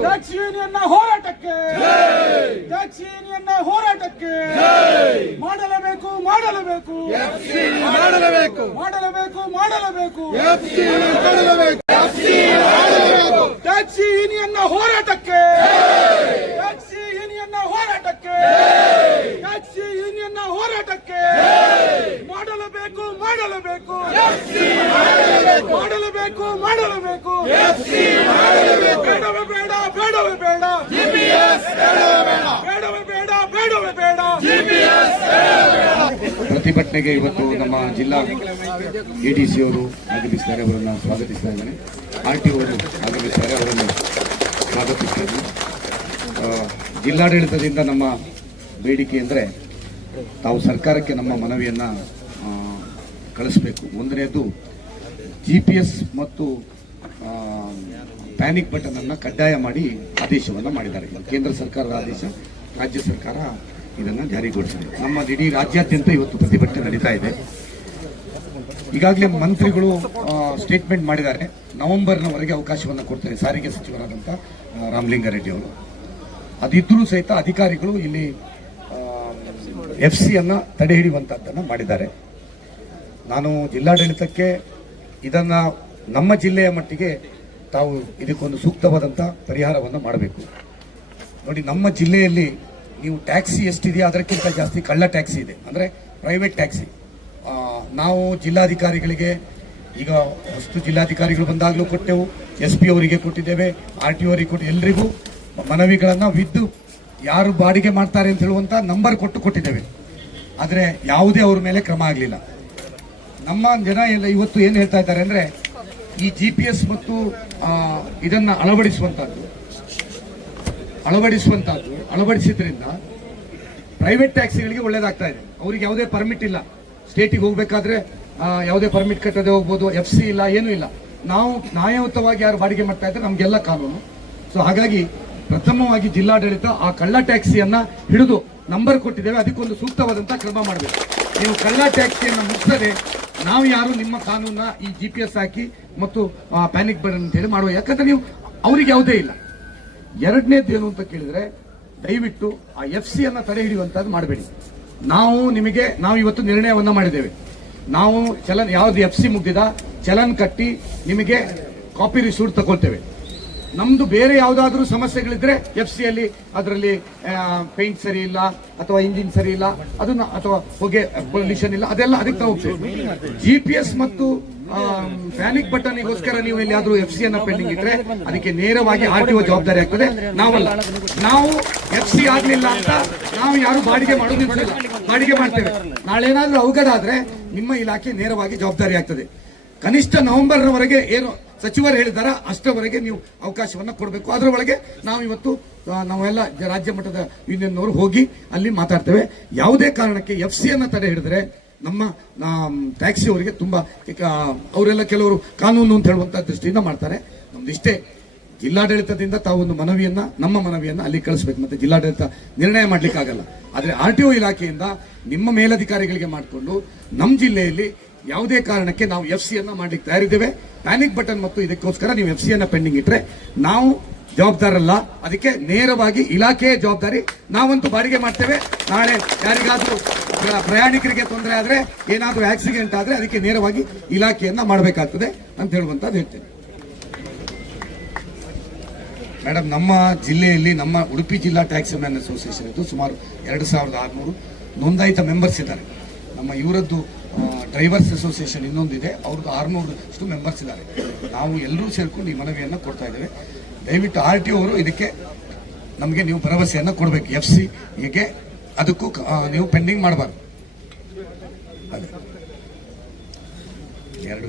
ಹೋರಾಟಕ್ಕೆ. ಹೋರಾಟಕ್ಕೆ. ಮಾಡಲೇಬೇಕು ಮಾಡಲೇಬೇಕು. ಮಾಡಲೇಬೇಕು. ಮಾಡಲೇಬೇಕು ಮಾಡಲೇಬೇಕು. ಟ್ಯಾಕ್ಸಿ ಯೂನಿಯನ್ನ ಹೋರಾಟಕ್ಕೆ ಟ್ಯಾಕ್ಸಿ ಯೂನಿಯನ್ನ ಹೋರಾಟಕ್ಕೆ ಟ್ಯಾಕ್ಸಿ ಯೂನಿಯನ್ನ ಹೋರಾಟಕ್ಕೆ ಮಾಡಲೇಬೇಕು ಮಾಡಲೇಬೇಕು ಮಾಡಲೇಬೇಕು ಮಾಡಲೇಬೇಕು ಬೇಡವೇ ಬೇಡ ಬೇಡವೇ ಬೇಡ ಬೇಡವೇ ಬೇಡ ಬೇಡವೇ ಬೇಡ ಪ್ರತಿಭಟನೆಗೆ ಇವತ್ತು ನಮ್ಮ ಜಿಲ್ಲಾ ಎಡಿಸಿ ಅವರು ಆಗಮಿಸಿದ್ದಾರೆ ಅವರನ್ನು ಸ್ವಾಗತಿಸ್ತಾ ಇದ್ದೇನೆ. ಆರ್ ಟಿ ಅವರು ಆಗಮಿಸಿದ್ದಾರೆ ಅವರನ್ನು ಸ್ವಾಗತಿಸ್ತಾ ಇದ್ದೀನಿ ಜಿಲ್ಲಾಡಳಿತದಿಂದ ನಮ್ಮ ಬೇಡಿಕೆ ಅಂದರೆ ತಾವು ಸರ್ಕಾರಕ್ಕೆ ನಮ್ಮ ಮನವಿಯನ್ನು ಕಳಿಸ್ಬೇಕು. ಒಂದನೇದು ಜಿ ಪಿ ಎಸ್ ಮತ್ತು ಪ್ಯಾನಿಕ್ ಬಟನ್ ಅನ್ನು ಕಡ್ಡಾಯ ಮಾಡಿ ಆದೇಶವನ್ನು ಮಾಡಿದ್ದಾರೆ. ಕೇಂದ್ರ ಸರ್ಕಾರದ ಆದೇಶ, ರಾಜ್ಯ ಸರ್ಕಾರ ಇದನ್ನು ಜಾರಿಗೊಳಿಸಿದೆ. ನಮ್ಮ ಇಡೀ ರಾಜ್ಯಾದ್ಯಂತ ಇವತ್ತು ಪ್ರತಿಭಟನೆ ನಡೀತಾ ಇದೆ. ಈಗಾಗಲೇ ಮಂತ್ರಿಗಳು ಸ್ಟೇಟ್ಮೆಂಟ್ ಮಾಡಿದ್ದಾರೆ. ನವೆಂಬರ್ನವರೆಗೆ ಅವಕಾಶವನ್ನು ಕೊಡ್ತಾರೆ ಸಾರಿಗೆ ಸಚಿವರಾದಂಥ ರಾಮಲಿಂಗಾರೆಡ್ಡಿ ಅವರು. ಅದಿದ್ರೂ ಸಹಿತ ಅಧಿಕಾರಿಗಳು ಇಲ್ಲಿ ಎಫ್ ಸಿ ಅನ್ನ ತಡೆ ಹಿಡಿಯುವಂಥದ್ದನ್ನು ಮಾಡಿದ್ದಾರೆ. ನಾನು ಜಿಲ್ಲಾಡಳಿತಕ್ಕೆ ಇದನ್ನ ನಮ್ಮ ಜಿಲ್ಲೆಯ ಮಟ್ಟಿಗೆ ತಾವು ಇದಕ್ಕೊಂದು ಸೂಕ್ತವಾದಂಥ ಪರಿಹಾರವನ್ನು ಮಾಡಬೇಕು. ನೋಡಿ, ನಮ್ಮ ಜಿಲ್ಲೆಯಲ್ಲಿ ನೀವು ಟ್ಯಾಕ್ಸಿ ಎಷ್ಟಿದೆಯೋ ಅದಕ್ಕಿಂತ ಜಾಸ್ತಿ ಕಳ್ಳ ಟ್ಯಾಕ್ಸಿ ಇದೆ. ಅಂದರೆ ಪ್ರೈವೇಟ್ ಟ್ಯಾಕ್ಸಿ. ನಾವು ಜಿಲ್ಲಾಧಿಕಾರಿಗಳಿಗೆ, ಈಗ ಹೊಸ್ತು ಜಿಲ್ಲಾಧಿಕಾರಿಗಳು ಬಂದಾಗಲೂ ಕೊಟ್ಟೆವು. ಎಸ್ ಪಿ ಅವರಿಗೆ ಕೊಟ್ಟಿದ್ದೇವೆ, ಆರ್ ಟಿ ಅವರಿಗೆ ಕೊಟ್ಟು ಎಲ್ರಿಗೂ ಮನವಿಗಳನ್ನು ವಿದ್ದು ಯಾರು ಬಾಡಿಗೆ ಮಾಡ್ತಾರೆ ಅಂತ ಹೇಳುವಂಥ ನಂಬರ್ ಕೊಟ್ಟು ಕೊಟ್ಟಿದ್ದೇವೆ. ಆದರೆ ಯಾವುದೇ ಅವ್ರ ಮೇಲೆ ಕ್ರಮ ಆಗಲಿಲ್ಲ. ನಮ್ಮ ಜನ ಎಲ್ಲ ಇವತ್ತು ಏನು ಹೇಳ್ತಾ ಇದ್ದಾರೆ ಅಂದ್ರೆ ಈ ಜಿ ಪಿ ಎಸ್ ಮತ್ತು ಇದನ್ನು ಅಳವಡಿಸುವಂತಹದ್ದು. ಅಳವಡಿಸುವಂತಹದ್ದು. ಅಳವಡಿಸಿದ್ರಿಂದ ಪ್ರೈವೇಟ್ ಟ್ಯಾಕ್ಸಿಗಳಿಗೆ ಒಳ್ಳೇದಾಗ್ತಾ ಇದೆ. ಅವ್ರಿಗೆ ಯಾವುದೇ ಪರ್ಮಿಟ್ ಇಲ್ಲ. ಸ್ಟೇಟಿಗೆ ಹೋಗಬೇಕಾದ್ರೆ ಯಾವುದೇ ಪರ್ಮಿಟ್ ಕಟ್ಟದೆ ಹೋಗ್ಬೋದು ಎಫ್ ಸಿ ಇಲ್ಲ, ಏನೂ ಇಲ್ಲ. ನಾವು ನ್ಯಾಯಯುತವಾಗಿ ಯಾರು ಬಾಡಿಗೆ ಮಾಡ್ತಾ ಇದ್ದಾರೆ ನಮಗೆಲ್ಲ ಕಾನೂನು. ಸೊ ಹಾಗಾಗಿ ಪ್ರಥಮವಾಗಿ ಜಿಲ್ಲಾಡಳಿತ ಆ ಕಳ್ಳ ಟ್ಯಾಕ್ಸಿಯನ್ನು ಹಿಡಿದು ನಂಬರ್ ಕೊಟ್ಟಿದ್ದೇವೆ. ಅದಕ್ಕೊಂದು ಸೂಕ್ತವಾದಂಥ ಕ್ರಮ ಮಾಡಬೇಕು. ನೀವು ಕಳ್ಳ ಟ್ಯಾಕ್ಸಿಯನ್ನು ಮುಗಿಸದೆ ನಾವು ಯಾರು ನಿಮ್ಮ ಕಾನೂನ ಈ ಜಿ ಪಿ ಎಸ್ ಹಾಕಿ ಮತ್ತು ಪ್ಯಾನಿಕ್ ಬಟನ್ ಅಂತ ಹೇಳಿ ಮಾಡುವ. ಯಾಕಂದ್ರೆ ನೀವು ಅವ್ರಿಗೆ ಯಾವುದೇ ಇಲ್ಲ. ಎರಡನೇದು ಏನು ಅಂತ ಕೇಳಿದ್ರೆ, ದಯವಿಟ್ಟು ಆ ಎಫ್ ಸಿ ಅನ್ನ ತಡೆ ಹಿಡಿಯುವಂತದ್ದು ಮಾಡಬೇಡಿ. ನಾವು ನಿಮಗೆ, ನಾವು ಇವತ್ತು ನಿರ್ಣಯವನ್ನ ಮಾಡಿದ್ದೇವೆ. ನಾವು ಚಲನ್, ಯಾವ್ದು ಎಫ್ ಸಿ ಮುಗ್ದಿದ, ಚಲನ್ ಕಟ್ಟಿ ನಿಮಗೆ ಕಾಪಿ ರಿಸೂಟ್ ತಗೊಳ್ತೇವೆ. ನಮ್ದು ಬೇರೆ ಯಾವ್ದಾದ್ರು ಸಮಸ್ಯೆಗಳಿದ್ರೆ ಎಫ್ ಸಿ ಅಲ್ಲಿ ಅದರಲ್ಲಿ ಪೇಂಟ್ ಸರಿ ಇಲ್ಲ, ಅಥವಾ ಇಂಜಿನ್ ಸರಿ ಇಲ್ಲ, ಅದನ್ನ, ಅಥವಾ ಹೊಗೆ ಪೊಲ್ಯೂಷನ್ ಇಲ್ಲ, ಅದೆಲ್ಲ ಅದಕ್ಕೆ ನಾವು ಹೋಗ್ತೇವೆ. ಜಿ ಪಿ ಎಸ್ ಮತ್ತು ಪ್ಯಾನಿಕ್ ಬಟನ್ಗೋಸ್ಕರ ನೀವು ಎಲ್ಲಿಯಾದ್ರೂ ಎಫ್ ಸಿ ಅನ್ನ ಪೆಂಡಿಂಗ್ ಇದ್ರೆ ಅದಕ್ಕೆ ನೇರವಾಗಿ ಆರ್ ಟಿ ಒ ಜವಾಬ್ದಾರಿ ಆಗ್ತದೆ. ನಾವಲ್ಲ. ನಾವು ಎಫ್ ಸಿ ಆಗ್ಲಿಲ್ಲ ಅಂತ ನಾವು ಯಾರು ಬಾಡಿಗೆ ಮಾಡೋದು. ಬಾಡಿಗೆ ಮಾಡ್ತೇವೆ. ನಾಳೆ ಏನಾದ್ರೂ ಅವಘಡ ಆದ್ರೆ ನಿಮ್ಮ ಇಲಾಖೆ ನೇರವಾಗಿ ಜವಾಬ್ದಾರಿ ಆಗ್ತದೆ. ಕನಿಷ್ಠ ನವೆಂಬರ್ವರೆಗೆ ಏನು ಸಚಿವರು ಹೇಳಿದಾರ, ಅಷ್ಟರವರೆಗೆ ನೀವು ಅವಕಾಶವನ್ನು ಕೊಡಬೇಕು. ಅದರ ಒಳಗೆ ನಾವು ಇವತ್ತು ನಾವೆಲ್ಲ ರಾಜ್ಯ ಮಟ್ಟದ ಯೂನಿಯನ್ನವರು ಹೋಗಿ ಅಲ್ಲಿ ಮಾತಾಡ್ತೇವೆ. ಯಾವುದೇ ಕಾರಣಕ್ಕೆ ಎಫ್ ಸಿ ಅನ್ನ ತಡೆ ಹಿಡಿದ್ರೆ ನಮ್ಮ ಟ್ಯಾಕ್ಸಿ ಅವರಿಗೆ ತುಂಬಾ ಅವರೆಲ್ಲ ಕೆಲವರು ಕಾನೂನು ಅಂತ ಹೇಳುವಂಥ ದೃಷ್ಟಿಯಿಂದ ಮಾಡ್ತಾರೆ. ನಮ್ದು ಇಷ್ಟೇ. ಜಿಲ್ಲಾಡಳಿತದಿಂದ ತಾವು ಒಂದು ಮನವಿಯನ್ನ, ನಮ್ಮ ಮನವಿಯನ್ನ ಅಲ್ಲಿ ಕಳಿಸ್ಬೇಕು. ಮತ್ತೆ ಜಿಲ್ಲಾಡಳಿತ ನಿರ್ಣಯ ಮಾಡ್ಲಿಕ್ಕೆ ಆಗಲ್ಲ ಆದ್ರೆ ಆರ್ ಟಿ ಇಲಾಖೆಯಿಂದ ನಿಮ್ಮ ಮೇಲಧಿಕಾರಿಗಳಿಗೆ ಮಾಡಿಕೊಂಡು ನಮ್ಮ ಜಿಲ್ಲೆಯಲ್ಲಿ ಯಾವುದೇ ಕಾರಣಕ್ಕೆ ನಾವು ಎಫ್ ಸಿ ಅನ್ನ ಮಾಡ್ಲಿಕ್ಕೆ ತಯಾರಿದ್ದೇವೆ. ಪ್ಯಾನಿಕ್ ಬಟನ್ ಮತ್ತು ಇದಕ್ಕೋಸ್ಕರ ನೀವು ಎಫ್ ಸಿ ಅನ್ನ ಪೆಂಡಿಂಗ್ ಇಟ್ಟರೆ ನಾವು ಜವಾಬ್ದಾರಲ್ಲ ಅದಕ್ಕೆ ನೇರವಾಗಿ ಇಲಾಖೆಯ ಜವಾಬ್ದಾರಿ. ನಾವಂತೂ ಬಾಡಿಗೆ ಮಾಡ್ತೇವೆ. ನಾಳೆ ಯಾರಿಗಾದ್ರೂ ಪ್ರಯಾಣಿಕರಿಗೆ ತೊಂದರೆ ಆದ್ರೆ, ಏನಾದ್ರೂ ಆಕ್ಸಿಡೆಂಟ್ ಆದ್ರೆ ಅದಕ್ಕೆ ನೇರವಾಗಿ ಇಲಾಖೆಯನ್ನು ಮಾಡಬೇಕಾಗ್ತದೆ ಅಂತ ಹೇಳುವಂಥದ್ದು ಹೇಳ್ತೇನೆ. ಮೇಡಮ್ ನಮ್ಮ ಜಿಲ್ಲೆಯಲ್ಲಿ, ನಮ್ಮ ಉಡುಪಿ ಜಿಲ್ಲಾ ಟ್ಯಾಕ್ಸಿ ಮ್ಯಾನ್ ಅಸೋಸಿಯೇಷನ್ ಇದು ಸುಮಾರು ಎರಡು ಸಾವಿರದ ಆರುನೂರು ನೋಂದಾಯಿತ ಮೆಂಬರ್ಸ್ ಇದ್ದಾರೆ. ನಮ್ಮ ಇವರದ್ದು ಡ್ರೈವರ್ಸ್ ಅಸೋಸಿಯೇಷನ್ ಇನ್ನೊಂದಿದೆ. ಅವ್ರದ್ದು ಆರುನೂರಷ್ಟು ಮೆಂಬರ್ಸ್ ಇದ್ದಾರೆ. ನಾವು ಎಲ್ಲರೂ ಸೇರಿಕೊಂಡು ಈ ಮನವಿಯನ್ನು ಕೊಡ್ತಾ ಇದ್ದೇವೆ. ದಯವಿಟ್ಟು ಆರ್ ಟಿ ಅವರು ಇದಕ್ಕೆ ನಮಗೆ ನೀವು ಭರವಸೆಯನ್ನು ಕೊಡಬೇಕು. ಎಫ್ ಸಿ ಹೀಗೆ ಅದಕ್ಕೂ ಕ- ನೀವು ಪೆಂಡಿಂಗ್ ಮಾಡಬಾರ್ದು. ಅದೇ. ಎರಡು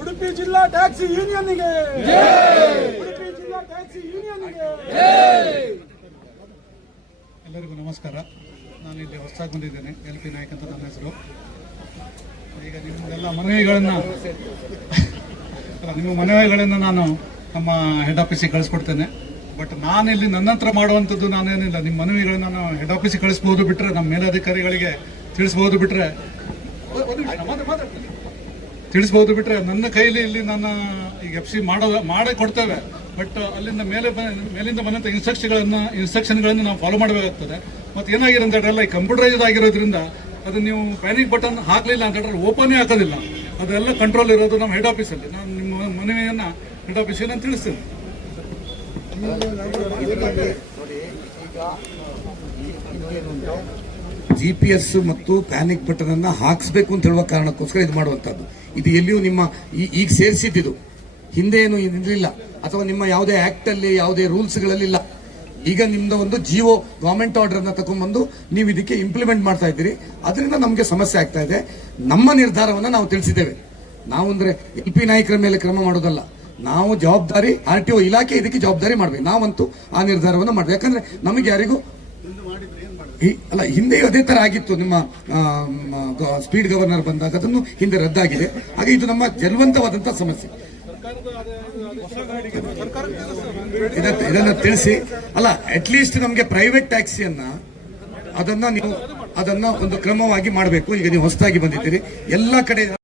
ಉಡುಪಿ ಜಿಲ್ಲಾ ಟ್ಯಾಕ್ಸಿ ಯೂನಿಯನ್ಗೆ ಉಡುಪಿ ಜಿಲ್ಲಾ ಟ್ಯಾಕ್ಸಿ ಯೂನಿಯನ್ಗೆ ಎಲ್ಲರಿಗೂ ನಮಸ್ಕಾರ. ನಾನು ಇಲ್ಲಿ ಹೊಸದಾಗಿ ಬಂದಿದ್ದೇನೆ, ಎಲ್ ಪಿ ನಾಯಕ್ ಅಂತ ನನ್ನ ಹೆಸರು. ಈಗ ನಿಮ್ಮೆಲ್ಲ ಮನವಿಗಳನ್ನು ನಿಮ್ಮ ಮನವಿಗಳನ್ನು ನಾನು ನಮ್ಮ ಹೆಡ್ ಆಫೀಸಿಗೆ ಕಳಿಸ್ಕೊಡ್ತೇನೆ. ಬಟ್ ನಾನು ಇಲ್ಲಿ ನನ್ನ ಹತ್ರ ಮಾಡುವಂಥದ್ದು ನಾನೇನಿಲ್ಲ. ನಿಮ್ಮ ಮನವಿಗಳನ್ನ ನಾನು ಹೆಡ್ ಆಫೀಸಿಗೆ ಕಳಿಸ್ಬೋದು ಬಿಟ್ರೆ, ನಮ್ಮ ಮೇಲಧಿಕಾರಿಗಳಿಗೆ ತಿಳಿಸ್ಬೋದು ಬಿಟ್ರೆ ತಿಳಿಸ್ಬೋದು ಬಿಟ್ಟರೆ ನನ್ನ ಕೈಲಿ ಇಲ್ಲಿ ನನ್ನ ಈಗ ಎಫ್ ಸಿ ಮಾಡೋದು ಮಾಡೇ ಕೊಡ್ತೇವೆ. ಬಟ್ ಅಲ್ಲಿಂದ ಮೇಲೆ ಮೇಲಿಂದ ಬಂದಂಥ ಇನ್ಸ್ಟ್ರಕ್ಷನ್ಗಳನ್ನು ಇನ್ಸ್ಟ್ರಕ್ಷನ್ಗಳನ್ನು ನಾವು ಫಾಲೋ ಮಾಡಬೇಕಾಗ್ತದೆ. ಮತ್ತೆ ಏನಾಗಿದೆ ಅಂತ ಹೇಳಿದ್ರೆ ಈ ಕಂಪ್ಯೂಟರೈಸ್ಡ್ ಆಗಿರೋದ್ರಿಂದ ಅದು ನೀವು ಪ್ಯಾನಿಕ್ ಬಟನ್ ಹಾಕಲಿಲ್ಲ ಅಂತ ಹೇಳಿದ್ರೆ ಓಪನೇ ಹಾಕೋದಿಲ್ಲ ಅದೆಲ್ಲ ಕಂಟ್ರೋಲ್ ಇರೋದು ನಮ್ಮ ಹೆಡ್ ಆಫೀಸಲ್ಲಿ ನಾನು ನಿಮ್ಮ ಮನವಿಯನ್ನ ಹೆಡ್ ಆಫೀಸಿಗೆ ನಾನು ತಿಳಿಸ್ತೇನೆ. ಜಿ ಪಿ ಎಸ್ ಮತ್ತು ಪ್ಯಾನಿಕ್ ಬಟನ್ ಅನ್ನ ಹಾಕ್ಸ್ಬೇಕು ಅಂತ ಹೇಳುವ ಕಾರಣಕ್ಕೋಸ್ಕರ ಇದು ಮಾಡುವಂತದ್ದು ಇದು ಎಲ್ಲಿಯೂ ನಿಮ್ಮ ಈಗ ಸೇರಿಸಿದ್ದು ಹಿಂದೆ ಏನು ಇರಲಿಲ್ಲ. ಅಥವಾ ನಿಮ್ಮ ಯಾವುದೇ ಆಕ್ಟ್ ಅಲ್ಲಿ ಯಾವುದೇ ರೂಲ್ಸ್ ಗಳಲ್ಲಿಲ್ಲ ಈಗ ನಿಮ್ದು ಒಂದು ಜಿಒ ಗವರ್ಮೆಂಟ್ ಆರ್ಡರ್ ಅನ್ನ ತಗೊಂಡ್ಬಂದು ನೀವು ಇದಕ್ಕೆ ಇಂಪ್ಲಿಮೆಂಟ್ ಮಾಡ್ತಾ ಇದ್ದೀರಿ. ಅದರಿಂದ ನಮಗೆ ಸಮಸ್ಯೆ ಆಗ್ತಾ ಇದೆ. ನಮ್ಮ ನಿರ್ಧಾರವನ್ನು ನಾವು ತಿಳಿಸಿದ್ದೇವೆ. ನಾವು ಅಂದ್ರೆ ಎಲ್ ಪಿ ನಾಯಕರ ಮೇಲೆ ಕ್ರಮ ಮಾಡೋದಲ್ಲ. ನಾವು ಜವಾಬ್ದಾರಿ ಆರ್ ಟಿ ಒ ಇಲಾಖೆ ಇದಕ್ಕೆ ಜವಾಬ್ದಾರಿ ಮಾಡ್ಬೇಕು. ನಾವಂತೂ ಆ ನಿರ್ಧಾರವನ್ನು ಮಾಡ್ಬೇಕು. ಯಾಕಂದ್ರೆ ನಮಗೆ ಯಾರಿಗೂ ಅಲ್ಲ, ಹಿಂದೆ ಅದೇ ತರ ಆಗಿತ್ತು ನಿಮ್ಮ ಸ್ಪೀಡ್ ಗವರ್ನರ್ ಬಂದಾಗ. ಅದನ್ನು ಹಿಂದೆ ರದ್ದಾಗಿದೆ. ಹಾಗೆ ಇದು ನಮ್ಮ ಜಲವಂತವಾದಂತಹ ಸಮಸ್ಯೆ. ಇದನ್ನ ತಿಳಿಸಿ. ಅಲ್ಲ ಅಟ್ಲೀಸ್ಟ್ ನಮಗೆ ಪ್ರೈವೇಟ್ ಟ್ಯಾಕ್ಸಿಯನ್ನ ಅದನ್ನ ನೀವು ಅದನ್ನ ಒಂದು ಕ್ರಮವಾಗಿ ಮಾಡಬೇಕು. ಈಗ ನೀವು ಹೊಸದಾಗಿ ಬಂದಿದ್ದೀರಿ. ಎಲ್ಲ ಕಡೆ